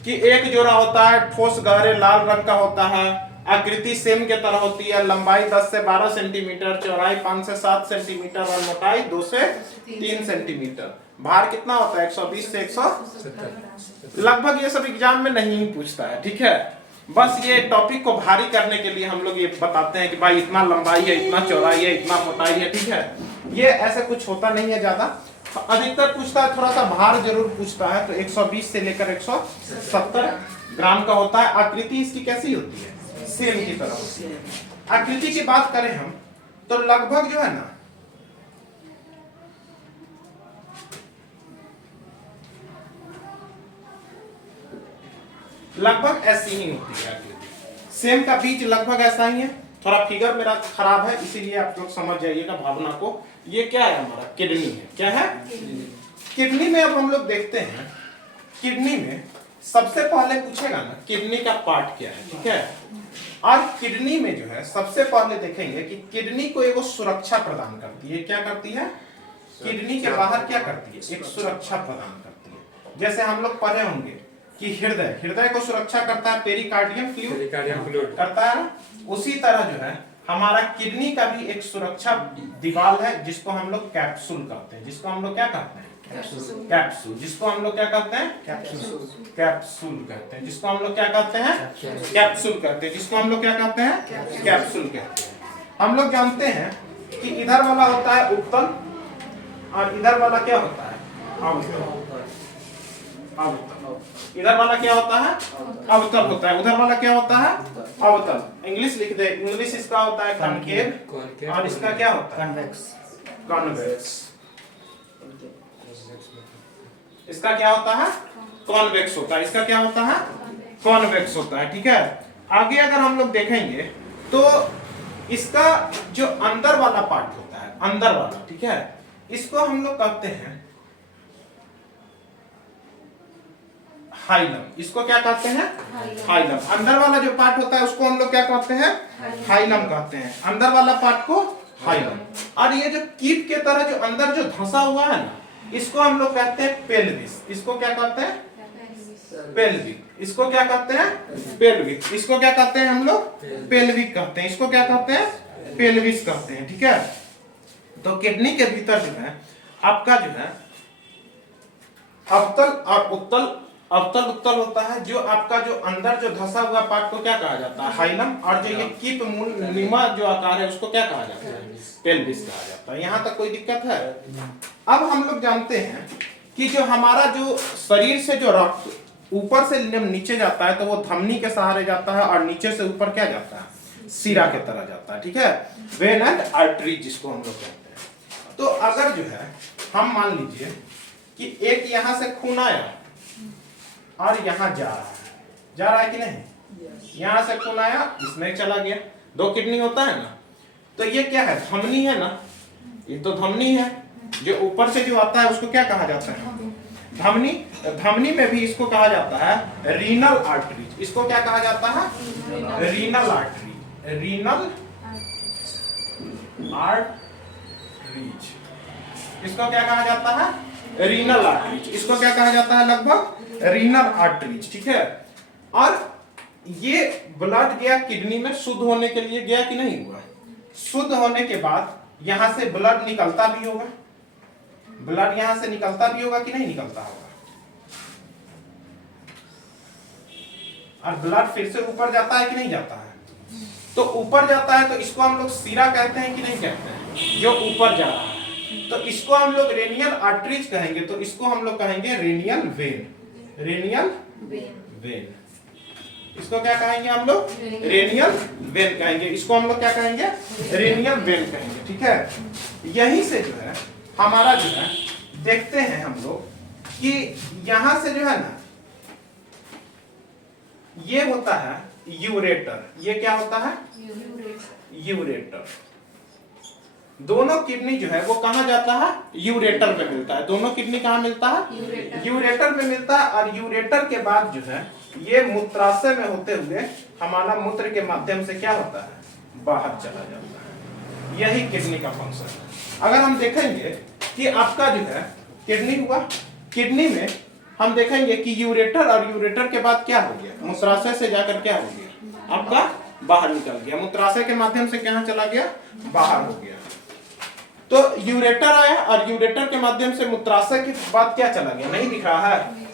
कि एक जोड़ा होता है, ठोस गहरे लाल रंग का होता है, आकृति सेम के तरह होती है, लंबाई 10 से 12 सेंटीमीटर, चौड़ाई 5 से 7 सेंटीमीटर और मोटाई 2 से 3 सेंटीमीटर। भार कितना होता है? 120 से 170। लगभग ये सब एग्जाम में नहीं पूछता है, ठीक है। बस ये टॉपिक को भारी करने के लिए हम लोग ये बताते हैं कि भाई इतना लंबाई है, इतना चौड़ाई है, इतना मोटाई है, ठीक है। ये ऐसा कुछ होता नहीं है ज्यादा। अधिकतर पूछता है, थोड़ा सा भार जरूर पूछता है, तो 120 से लेकर 170 ग्राम का होता है। आकृति इसकी कैसी होती है? सेम की तरह होती है। आकृति की बात करें हम तो लगभग जो है ना, लगभग ऐसी ही होती है आकृति। सेम का बीज लगभग ऐसा ही है। थोड़ा फिगर मेरा खराब है, इसीलिए आप लोग समझ जाइएगा भावना को। ये क्या है? हमारा किडनी है। क्या है? किडनी में अब हम लोग देखते हैं, किडनी में सबसे पहले पूछेगा ना किडनी का पार्ट क्या है, ठीक है। और किडनी में जो है सबसे पहले देखेंगे कि किडनी को एगो सुरक्षा प्रदान करती है। क्या करती है? किडनी के बाहर क्या करती है? एक सुरक्षा प्रदान करती है। जैसे हम लोग पढ़े होंगे कि हृदय को सुरक्षा करता है, पेरिकार्डियम फ्लूइड करता है। उसी तरह जो है हमारा किडनी का भी एक सुरक्षा दीवार है, जिसको हम लोग कैप्सूल कहते हैं। जिसको हम लोग क्या कहते हैं? कैप्सूल। जिसको हम लोग क्या कहते हैं? कैप्सूल कहते हैं। जिसको हम लोग क्या कहते हैं? कैप्सूल कहते हैं। जिसको हम लोग क्या कहते हैं? कैप्सूल कहते हैं। हम लोग जानते हैं कि इधर वाला होता है उत्तल और इधर वाला क्या होता है? अवतल। इधर वाला क्या होता है? अवतल होता है। उधर वाला क्या होता है? अवतल। इंग्लिश लिख दे। इंग्लिश इसका होता है कॉनकेव और इसका क्या होता है? कॉन्वेक्स। इसका क्या होता है? कॉन्वेक्स होता है। इसका क्या होता है? कॉन्वेक्स होता है, ठीक है। आगे अगर हम लोग देखेंगे तो इसका जो अंदर वाला पार्ट होता है, अंदर वाला, ठीक है, इसको हम लोग कहते हैं हाइलम। इसको क्या कहते हैं? हाइलम। अंदर वाला जो पार्ट होता है उसको हम लोग क्या कहते हैं? हाइलम कहते हैं। अंदर वाला पार्ट को हाइलम। और ये जो कीट के तरह जो अंदर जो धंसा हुआ है ना, इसको हम लोग कहते हैं पेल्विस। इसको क्या कहते हैं? पेल्विक। इसको क्या कहते हैं? पेल्विक। इसको क्या कहते हैं हम लोग? पेल्विक कहते हैं। इसको क्या कहते हैं? पेल्विस कहते हैं, ठीक है। तो किडनी के भीतर जो है आपका जो है अवतल और उत्तल, अवतल उत्तल होता है। जो आपका जो अंदर जो धंसा हुआ पार्ट को क्या कहा जाता है? हाइलम। और जो ये कीप मूल निमा जो आकार है उसको क्या कहा जाता है? पेल्विस कहा जाता है। यहाँ तक कोई दिक्कत है? अब हम लोग जानते हैं कि जो हमारा जो शरीर से जो रक्त ऊपर से नीचे जाता है तो वो धमनी के सहारे जाता है और नीचे से ऊपर क्या जाता है? सिरा के तरह जाता है, ठीक है। वेन एंड आर्टरी जिसको हम लोग कहते हैं। तो अगर जो है हम मान लीजिए कि एक यहाँ से खून आया और यहाँ जा रहा है कि नहीं? यहाँ से खून आया, इसमें चला गया। दो किडनी होता है ना, तो ये क्या है? धमनी है ना, ये तो धमनी है। जो ऊपर से जो आता है उसको क्या कहा जाता है? धमनी। धमनी में भी इसको कहा जाता है रीनल आर्टरीज। इसको क्या कहा जाता है? Renal artery. Renal arteries. इसको क्या कहा जाता है? Renal arteries. इसको क्या कहा जाता है? लगभग रीनल आर्टरीज, ठीक है। और ये ब्लड गया किडनी में, शुद्ध होने के लिए गया कि नहीं हुआ? शुद्ध होने के बाद यहां से ब्लड निकलता भी होगा। ब्लड यहां से निकलता भी होगा कि नहीं निकलता होगा? और ब्लड फिर से ऊपर जाता है कि नहीं जाता है? तो ऊपर जाता है तो इसको हम लोग सिरा कहते हैं कि नहीं कहते हैं? जो ऊपर जा रहा है तो इसको हम लोग रेनियल आर्टरीज कहेंगे। तो इसको हम लोग कहेंगे रेनियल वेन। रेनियल वेन। इसको क्या कहेंगे हम लोग? रेनियल वेन कहेंगे। इसको हम लोग क्या कहेंगे? रेनियल वेन कहेंगे, ठीक है। यहीं से जो है हमारा जो है देखते हैं हम लोग कि यहां से जो है ना ये होता है यूरेटर। ये क्या होता है? यूरेटर। दोनों किडनी जो है वो कहां जाता है? यूरेटर में मिलता है। दोनों किडनी कहां मिलता है? यूरेटर में मिलता है। और यूरेटर के बाद जो है ये मूत्राशय में होते हुए हमारा मूत्र के माध्यम से क्या होता है? बाहर चला जाता है। यही किडनी का फंक्शन है। अगर हम देखेंगे कि आपका जो है किडनी हुआ, किडनी में हम देखेंगे कि यूरेटर, और यूरेटर के बाद क्या हो गया? मूत्राशय से जाकर क्या हो गया? आपका बाहर निकल गया। मूत्राशय के माध्यम से कहां चला गया? बाहर हो गया। तो यूरेटर आया और यूरेटर के माध्यम से मूत्राशय के बाद क्या चला गया? नहीं दिख रहा है।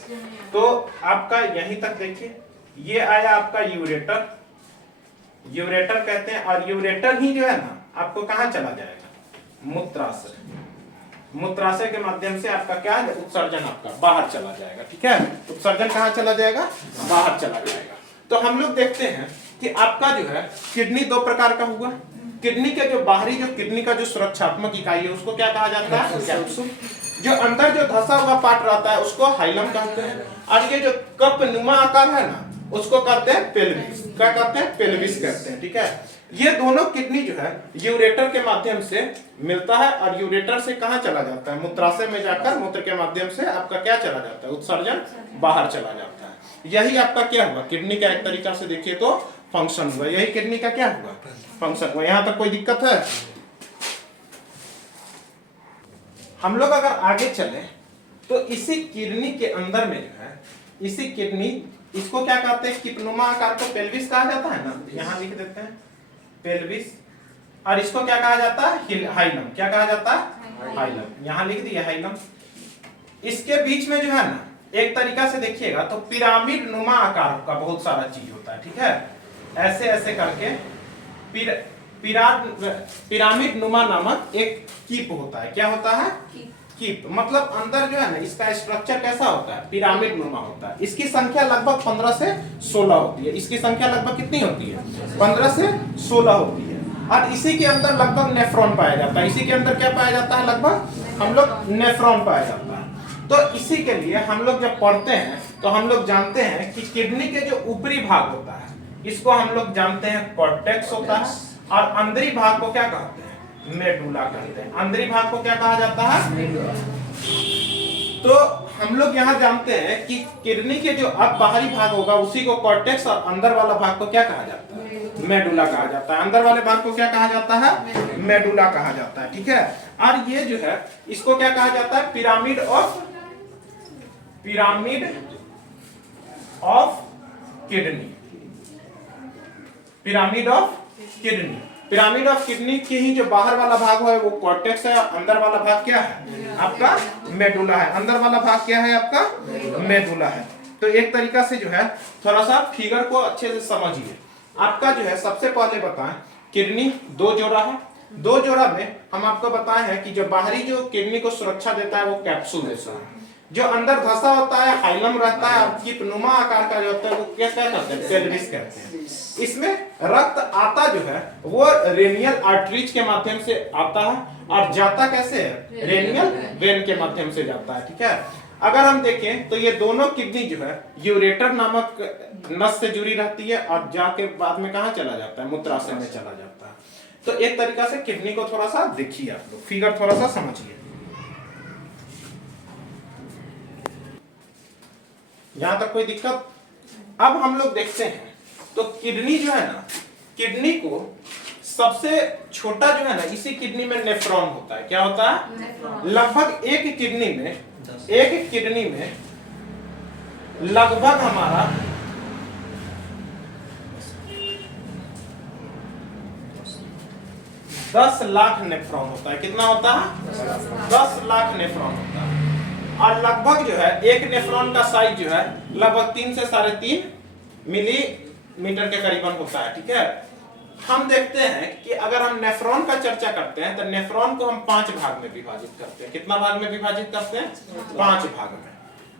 तो आपका यहीं तक देखिए, ये आया आपका यूरेटर, यूरेटर कहते हैं। और यूरेटर ही जो है ना आपको कहां चला जाएगा? मूत्राशय। मूत्राशय के माध्यम से आपका क्या है? उत्सर्जन आपका बाहर चला जाएगा। ठीक है, उत्सर्जन कहां चला जाएगा? बाहर चला जाएगा। तो हम लोग देखते हैं कि आपका जो है किडनी दो प्रकार का हुआ। किडनी के जो बाहरी जो किडनी का जो सुरक्षात्मक इकाई है उसको क्या कहा जाता है? कैप्सूल। जो अंदर जो धंसा हुआ पार्ट रहता है उसको हाइलम कहते हैं। और ये जो कप नुमा आकार है ना उसको कहते हैं पेल्विस। क्या कहते हैं? पेल्विस कहते हैं। ठीक है, ये दोनों किडनी जो है यूरेटर के माध्यम से मिलता है। और यूरेटर से कहां चला जाता है? मूत्राशय में जाकर मूत्र के माध्यम से आपका क्या चला जाता है? उत्सर्जन बाहर चला जाता है। यही आपका क्या हुआ? किडनी का एक तरीका से देखिए तो फंक्शन हुआ। यही किडनी का क्या हुआ? फंक्शन हुआ। यहां तक कोई दिक्कत है? हम लोग अगर आगे चले तो इसी किडनी के अंदर में जो है, इसी किडनी, इसको क्या कहते हैं? किपनुमा आकार को पेल्विस कहा जाता है ना, यहां लिख देते हैं पेल्विस। और इसको क्या कहा जाता है? हाइलम। क्या कहा जाता है? हाइलम। यहां लिख दिया हाइलम। इसके बीच में जो है ना एक तरीका से देखिएगा तो पिरामिड नुमा आकार का बहुत सारा चीज होता है। ठीक है, ऐसे ऐसे करके पिरामिड नुमा नामक एक कीप होता है। क्या होता है? कीप। मतलब अंदर जो है ना इसका स्ट्रक्चर कैसा होता है? पिरामिड नुमा होता है। इसकी संख्या लगभग 15 से 16 होती है। इसकी संख्या लगभग कितनी होती है? 15 से 16 होती है। और इसी के अंदर लगभग नेफ्रॉन पाया जाता है। इसी के अंदर क्या पाया जाता है? लगभग हम लोग नेफ्रॉन पाया जाता है। तो इसी के लिए हम लोग जब पढ़ते हैं तो हम लोग जानते हैं कि किडनी के जो ऊपरी भाग होता है इसको हम लोग जानते हैं कॉर्टेक्स होता है। और अंदरी भाग को क्या कहते हैं? मेडुला कहते हैं। अंदरी भाग को क्या कहा जाता है? तो हम लोग यहाँ जानते हैं कि किडनी के जो अब बाहरी भाग होगा उसी को कॉर्टेक्स, और अंदर वाला भाग को क्या कहा जाता है? मेडुला कहा जाता है। अंदर वाले भाग को क्या कहा जाता है? मेडुला कहा जाता है। ठीक है, और ये जो है इसको क्या कहा जाता है? Pyramid of kidney. Pyramid of kidney. Pyramid of kidney की ही जो बाहर वाला भाग है वो कॉर्टेक्स है। अंदर वाला भाग क्या है? आपका मेडुला है। अंदर वाला भाग क्या है? आपका मेडुला है। तो एक तरीका से जो है थोड़ा सा फिगर को अच्छे से समझिए। आपका जो है सबसे पहले बताएं, किडनी दो जोड़ा है। दो जोड़ा में हम आपको बताए हैं कि जो बाहरी जो किडनी को सुरक्षा देता है वो कैप्सूल जैसा है। जो अंदर धंसा होता है हाइलम रहता है। और कीपनुमा आकार का जो होता है वो क्या कहते हैं? पेल्विस कहते हैं। इसमें रक्त आता जो है वो रेनियल आर्टरीज के माध्यम से आता है। और जाता कैसे है? रेनियल वेन के माध्यम से जाता है। ठीक है, अगर हम देखें तो ये दोनों किडनी जो है यूरेटर नामक नस से जुड़ी रहती है। और जाके बाद में कहां चला जाता है? मूत्राशय में चला जाता है। तो एक तरीका से किडनी को थोड़ा सा देखिए, आप लोग फिगर थोड़ा सा समझिए। यहां तक कोई दिक्कत? अब हम लोग देखते हैं तो किडनी जो है ना, किडनी को सबसे छोटा जो है ना इसी किडनी में नेफ्रॉन होता है। क्या होता है? लगभग एक किडनी में लगभग हमारा 10 लाख नेफ्रॉन होता है। कितना होता है? 10 लाख नेफ्रॉन होता है। और लगभग जो है एक नेफ्रॉन का साइज जो है लगभग 3 से 3.5 मिलीमीटर के करीबन होता है। ठीक है, हम देखते हैं कि अगर हम नेफ्रॉन का चर्चा करते हैं तो नेफ्रॉन को हम 5 भाग में विभाजित करते हैं। कितना भाग में विभाजित करते हैं? 5 भाग में।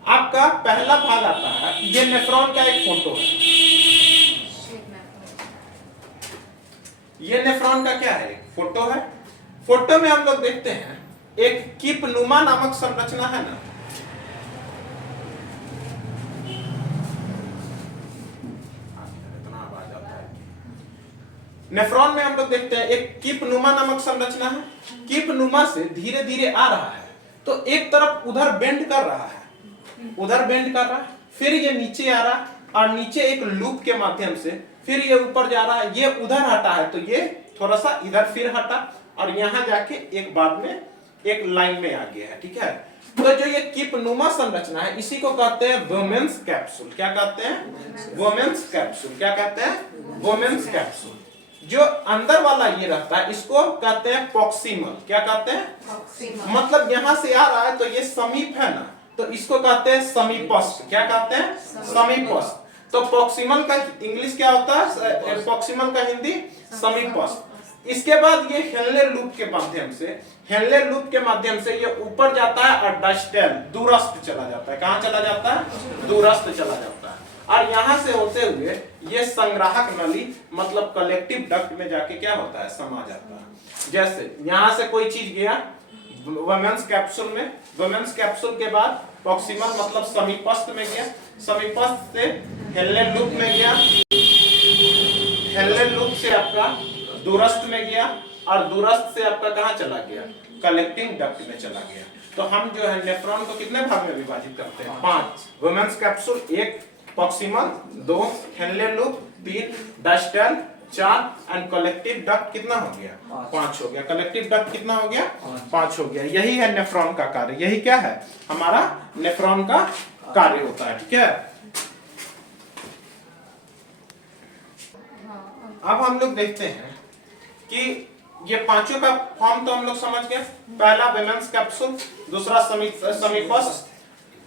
आपका पहला भाग आता है, ये नेफ्रॉन का एक फोटो है। ये नेफ्रॉन का क्या है? फोटो है। फोटो में हम लोग देखते हैं एक कीपनुमा नामक संरचना है ना, नेफ्रॉन में हम लोग देखते हैं एक कीपनुमा नामक संरचना है। कीपनुमा से धीरे धीरे आ रहा है, तो एक तरफ उधर बेंड कर रहा है, उधर बेंड कर रहा है, फिर ये नीचे आ रहा है और नीचे एक लूप के माध्यम से फिर ये ऊपर जा रहा है, ये उधर हटा है तो ये थोड़ा सा इधर फिर हटा और यहां जाके एक बाद में एक लाइन में आ गया है। ठीक है, तो जो ये कीपनुमा संरचना है इसी को कहते हैं वोमेन्स कैप्सूल। क्या कहते हैं? Women's capsule. क्या कहते हैं? Women's capsule. जो अंदर वाला ये रहता है इसको कहते हैं प्रॉक्सिमल। क्या कहते हैं? मतलब यहां से आ रहा है तो ये समीप है ना, तो इसको कहते हैं समीपस्थ। क्या कहते हैं? समीपस्थ। तो प्रॉक्सिमल का इंग्लिश क्या होता है? प्रॉक्सिमल का हिंदी समीपस्थ। इसके बाद ये हेनले लूप के माध्यम से, हेनले लूप के माध्यम से ये ऊपर जाता है और डिस्टल दूरस्थ चला जाता है। कहां चला जाता है? दूरस्थ चला जाता है। और यहां से होते हुए ये संग्राहक नली मतलब कलेक्टिव डक्ट में जाके क्या होता है? समा जाता है। जैसे यहां से कोई चीज गया वोमेन्स कैप्सूल में, वोमेन्स कैप्सूल के बाद प्रॉक्सिमल मतलब समीपस्थ में गया, समीपस्थ से हेनले लूप में गया, हेनले लूप से आपका दूरस्थ में गया और दूरस्थ से आपका कहां चला गया? कलेक्टिंग डक्ट में चला गया। तो हम जो है नेफ्रॉन को कितने भाग में विभाजित करते हैं? 5। Women's capsule 1, proximal 2, Henle loop 3, distal 4 and collective duct कितना हो गया? 5 हो गया। कलेक्टिव डक्ट कितना हो गया? 5 हो गया। यही है नेफ्रॉन का कार्य। यही क्या है? हमारा नेफ्रॉन का कार्य होता है। ठीक है, अब हम लोग देखते हैं कि ये पांचों का फॉर्म तो हम लोग समझ गए। पहला वोमेन्स कैप्सूल, दूसरा समीपस्थ,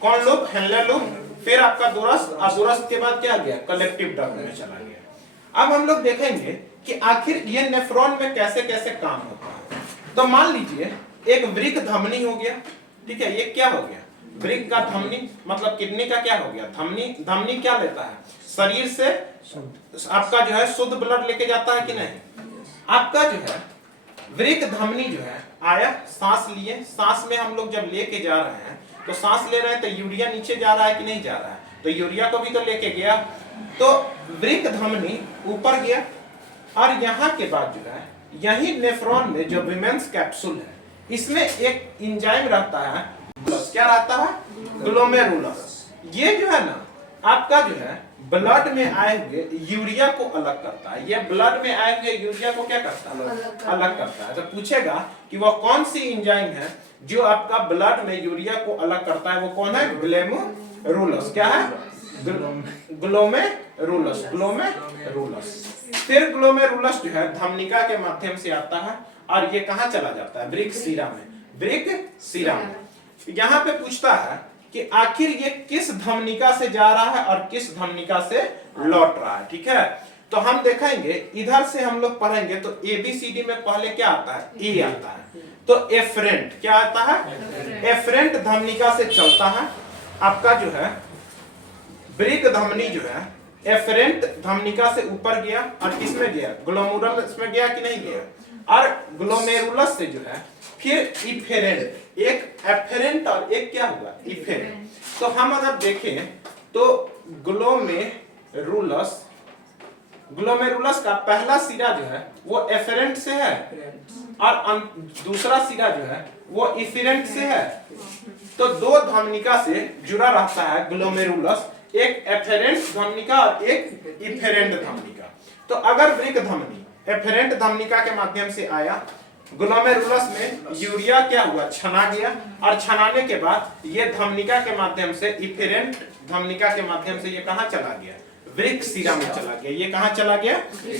कौन लूप? हेनले लूप, फिर आपका दूरस्थ और दूरस्थ के बाद क्या गया? कलेक्टिव डक्ट में चला गया। अब हम लोग देखेंगे कि आखिर ये नेफ्रॉन में कैसे कैसे काम होता है। तो मान लीजिए एक वृक्क धमनी हो गया। ठीक है, ये क्या हो गया? वृक्क का धमनी मतलब किडनी का क्या हो गया? धमनी। धमनी क्या लेता है? शरीर से आपका जो है शुद्ध ब्लड लेके जाता है कि नहीं? आपका जो है वृक्क धमनी जो है आया, सांस लिए, सांस में हम लोग जब लेके जा रहे हैं तो सांस ले रहे हैं तो यूरिया नीचे जा रहा है कि नहीं जा रहा है? तो यूरिया को भी तो लेके गया। तो वृक्क धमनी ऊपर गया और यहाँ के बाद जो है यही नेफ्रॉन में जो वोमेन्स कैप्सूल है इसमें एक एंजाइम रहता है, क्या रहता है? ग्लोमेरुलस। ये जो है ना आपका जो है ब्लड में आए हुए यूरिया को अलग करता है। ये ब्लड में आए हुए यूरिया को क्या करता है? अलग करता है। तो पूछेगा कि वो कौन सी एंजाइम है जो आपका ब्लड में यूरिया को अलग करता है? वो कौन है? ग्लोमेरुलस। क्या है? ग्लोमेरुलस। ग्लोमेरुलस। फिर ग्लोमेरुलस जो है धमनिका के माध्यम से आता है और ये कहां चला जाता है? वृक्क शिरा में। वृक्क शिरा में। यहाँ पे पूछता है कि आखिर ये किस धमनिका से जा रहा है और किस धमनिका से लौट रहा है। ठीक है, तो हम देखेंगे इधर से हम लोग पढ़ेंगे तो ABCD में पहले क्या आता है? ए आता है। तो एफरेंट क्या आता है? एफरेंट धमनिका से चलता है। आपका जो है वृक्क धमनी जो है एफरेंट धमनिका से ऊपर गया और किसमें गया? ग्लोमेरुलस में गया कि नहीं गया? और ग्लोमेरुलस से जो है फिर इफेरेंट, एक एफेरेंट और एक क्या हुआ? इफेरेंट। तो हम अगर देखें तो ग्लोमेरुलस, ग्लोमेरुलस का पहला सिरा जो है वो एफेरेंट से है और दूसरा सिरा जो है वो इफेरेंट से है। तो दो धमनिका से जुड़ा रहता है ग्लोमेरुलस, एक एफेरेंट धमनिका और एक इफेरेंट धमनिका। तो अगर वृक्क धमनी एफेरेंट धमनिका के माध्यम से आया, ग्लोमेरुलस में यूरिया क्या हुआ? छना गया और छनाने के बाद ये धमनिका के माध्यम से इफेरेंट धमनिका के माध्यम से ये कहां चला गया? वृक्क शिरा में चला गया। ये कहां चला गया?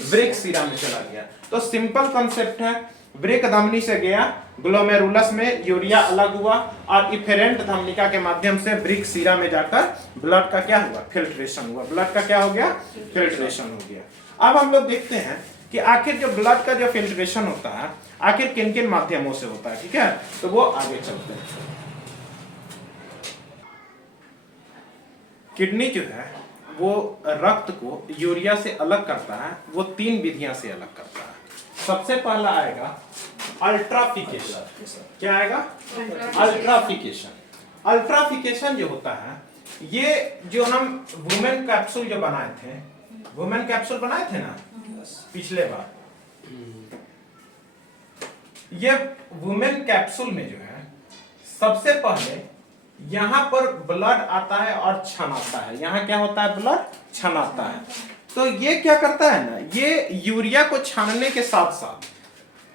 वृक्क शिरा में चला गया। तो सिंपल कंसेप्ट है, वृक्क धमनी से गया, ग्लोमेरुलस में यूरिया अलग हुआ और इफेरेंट धमनिका के माध्यम से वृक्क शिरा में जाकर ब्लड का क्या हुआ? फिल्ट्रेशन हुआ। ब्लड का क्या हो गया? फिल्ट्रेशन हो गया। अब हम लोग देखते हैं कि आखिर जो ब्लड का जो फिल्ट्रेशन होता है आखिर किन किन माध्यमों से होता है। ठीक है, तो वो आगे चलते हैं। किडनी जो है वो रक्त को यूरिया से अलग करता है, वो 3 विधियां से अलग करता है। सबसे पहला आएगा अल्ट्राफिकेशन। क्या आएगा? अल्ट्राफिकेशन। अल्ट्राफिकेशन जो होता है, ये जो हम वुमेन कैप्सूल जो बनाए थे, वुमेन कैप्सूल बनाए थे ना पिछले बार, ये वुमेन कैप्सूल में जो है सबसे पहले यहां पर ब्लड आता है और छन आता है। यहां क्या होता है? ब्लड छन आता है। तो ये क्या करता है ना, ये यूरिया को छानने के साथ साथ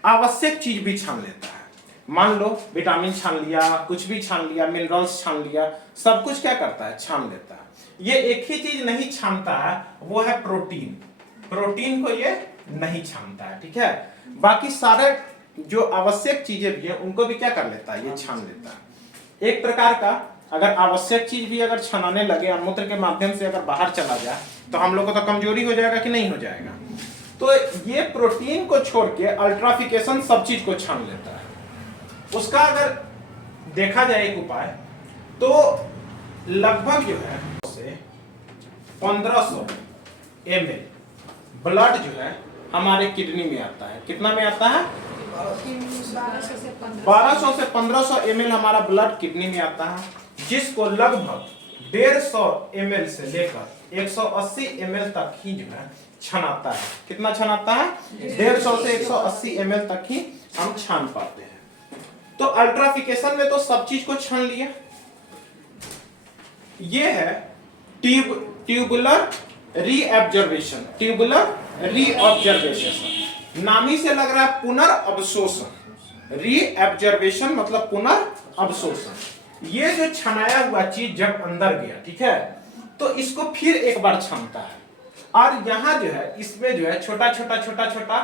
आवश्यक चीज भी छान लेता है। मान लो विटामिन छान लिया, कुछ भी छान लिया, मिनरल्स छान लिया, सब कुछ क्या करता है? छान लेता है। ये एक ही चीज नहीं छानता है, वो है प्रोटीन। प्रोटीन को ये नहीं छानता है, ठीक है। बाकी सारे जो आवश्यक चीजें भी है उनको भी क्या कर लेता है? ये छान लेता है। एक प्रकार का अगर आवश्यक चीज भी अगर छनाने लगे और मूत्र के माध्यम से अगर बाहर चला जाए तो हम लोग को तो कमजोरी हो जाएगा कि नहीं हो जाएगा। तो ये प्रोटीन को छोड़ के अल्ट्राफिकेशन सब चीज को छान लेता है। उसका अगर देखा जाए एक उपाय, तो लगभग जो है 1500 ml ब्लड जो है हमारे किडनी में आता है। कितना में आता है? 1200 से 1500 ml हमारा ब्लड किडनी में आता है, जिसको लगभग 150 ml से लेकर 180 ml तक ही जो है छनाता है। कितना छनाता है? 150 से 180 ml तक ही हम छान पाते हैं। तो अल्ट्राफिकेशन में तो सब चीज को छान लिया। ये है ट्यूबुलर रीअब्जॉर्प्शन। ट्यूबुलर रीअब्जॉर्प्शन नाम ही से लग रहा है पुनर्अवशोषण। रीअब्जॉर्प्शन मतलब पुनर्अवशोषण। ये जो छनाया हुआ चीज जब अंदर गया, ठीक है, तो इसको फिर एक बार छानता है और यहां जो है इसमें जो है छोटा छोटा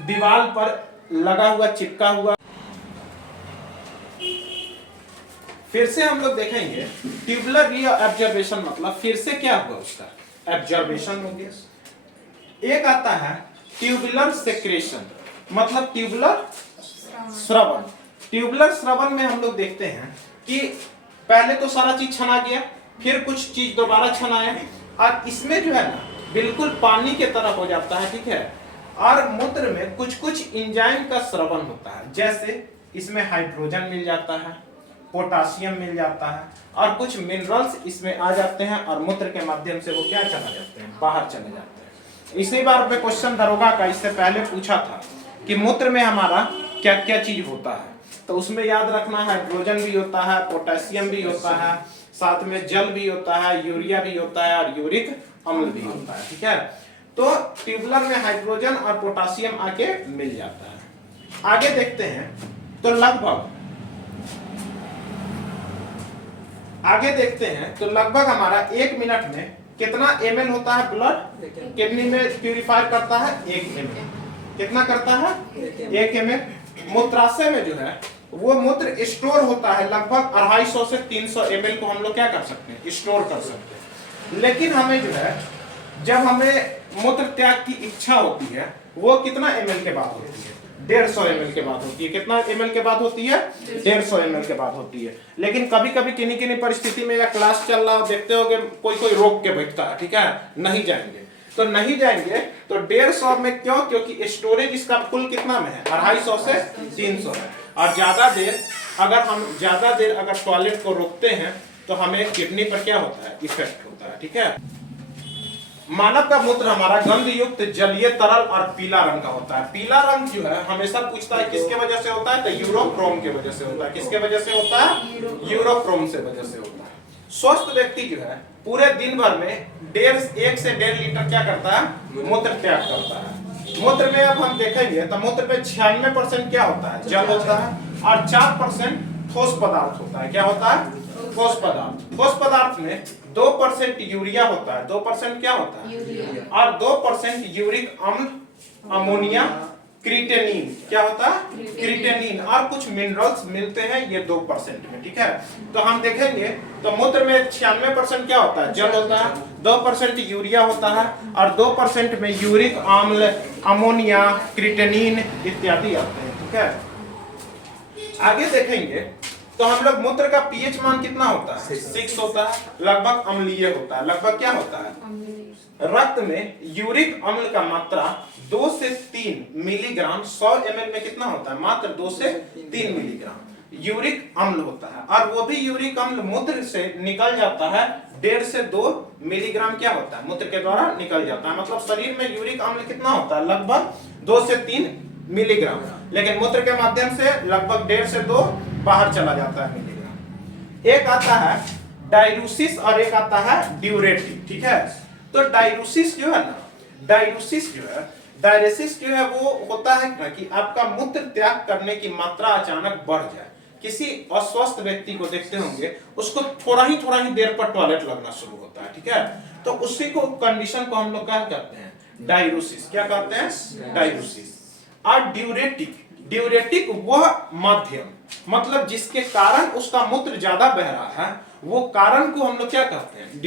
दीवार पर लगा हुआ, चिपका हुआ। फिर से हम लोग देखेंगे ट्यूबुलर रीअब्जॉर्प्शन मतलब फिर से क्या हुआ, उसका एब्जॉर्प्शन हो गया। एक आता है ट्यूबुलर सेक्रेशन मतलब ट्यूबुलर स्रवन। ट्यूबुलर स्रवन में हम लोग देखते हैं कि पहले तो सारा चीज छना गया, फिर कुछ चीज दोबारा छनाया और इसमें जो है ना बिल्कुल पानी के तरह हो जाता है, ठीक है। और मूत्र में कुछ एंजाइम का स्रवन होता है, जैसे इसमें हाइड्रोजन मिल जाता है, पोटासियम मिल जाता है और कुछ मिनरल्स इसमें आ जाते हैं और मूत्र के माध्यम से वो क्या चला जाते हैं? बाहर चले जाते हैं। इसी बार पे क्वेश्चन दरोगा का इससे पहले पूछा था कि मूत्र में हमारा क्या क्या चीज होता है, तो उसमें याद रखना हाइड्रोजन भी होता है, पोटेशियम भी होता है, साथ में जल भी होता है, यूरिया भी होता है और यूरिक अम्ल भी होता है, ठीक है। तो ट्यूबुलर में हाइड्रोजन और पोटेशियम आके मिल जाता है। आगे देखते हैं तो लगभग हमारा 1 मिनट में कितना ml होता है ब्लड किडनी में प्यूरिफाई करता है? 1 ml। कितना करता है? 1 ml। मूत्राशय में जो है वो मूत्र स्टोर होता है लगभग 250 से 300 ml को हम लोग क्या कर सकते हैं? स्टोर कर सकते हैं। लेकिन हमें जो है जब हमें मूत्र त्याग की इच्छा होती है वो कितना ml के बाद होती है? 150 ml के बाद होती है। कितना ml के बाद होती है? 150 ml के बाद होती है। लेकिन कभी कभी किन्हीं परिस्थिति में या क्लास चल रहा हो, देखते होगे कोई रोक के बैठता है, ठीक है, नहीं जाएंगे तो 150 में क्यों? क्योंकि स्टोरेज इसका कुल कितना में है? 250 से 300 है। और ज्यादा देर अगर टॉयलेट को रोकते हैं तो हमें किडनी पर क्या होता है? इफेक्ट होता है, ठीक है। मानव का मूत्र हमारा गंध युक्त जलीय तरल और पीला रंग का होता है। पीला रंग जो है हमेशा पूछता है किसके वजह से होता है? तो यूरोक्रोम के वजह से होता है। किसके वजह से होता है? यूरोक्रोम से वजह से होता है। स्वस्थ व्यक्ति जो है पूरे दिन भर में 1 से 1.5 लीटर क्या करता है? मूत्र त्याग करता है। मूत्र में अब हम देखेंगे तो मूत्र में 96% क्या होता है? जल होता है और 4% ठोस पदार्थ होता है। क्या होता है? ठोस पदार्थ। ठोस पदार्थ में 2% यूरिया होता है। 2% क्या होता है? और 2% यूरिक अम्ल, अमोनिया, क्रिटेनिन। क्या होता है? क्रिटेनिन और कुछ मिनरल्स मिलते हैं ये 2% में, ठीक है। तो हम देखेंगे तो मूत्र में 96% क्या होता है? जल होता है, 2% यूरिया होता है और 2% में यूरिक अम्ल, अमोनिया, क्रिटेनिन इत्यादि आते हैं, ठीक है। आगे देखेंगे तो हम लोग मूत्र का पीएच मान कितना होता है? 6 होता है, लगभग अम्लीय होता है। लगभग क्या होता है? रक्त में यूरिक अम्ल का मात्रा 2 से 3 मिलीग्राम 100 ml में कितना होता है? मात्र 2 से 3 मिलीग्राम यूरिक अम्ल होता है। और वो भी यूरिक अम्ल मूत्र से निकल जाता है 1.5 से 2 मिलीग्राम क्या होता है? मूत्र के द्वारा निकल जाता है। मतलब शरीर में यूरिक अम्ल कितना होता है? लगभग 2 से 3 मिलीग्राम, लेकिन मूत्र के माध्यम से लगभग 1.5 से 2 बाहर चला जाता है मिलीग्राम। एक आता है डाययूरेसिस और एक आता है ड्यूरेटिक, ठीक है। तो डाययूरेसिस जो है ना, डाययूरेसिस जो है वो होता है ना कि आपका मूत्र त्याग करने की मात्रा अचानक बढ़ जाए। किसी अस्वस्थ व्यक्ति को देखते होंगे, उसको थोड़ा ही देर पर टॉयलेट लगना शुरू होता है, ठीक है। तो उसी को कंडीशन को हम लोग क्या कहते हैं? डाययूरेसिस। क्या कहते हैं? डाययूरेसिस। और ड्यूरेटिक वह माध्यम, मतलब जिसके कारण उसका मूत्र ज्यादा बह रहा है, वो कारण को हम लोग क्या कहते हैं?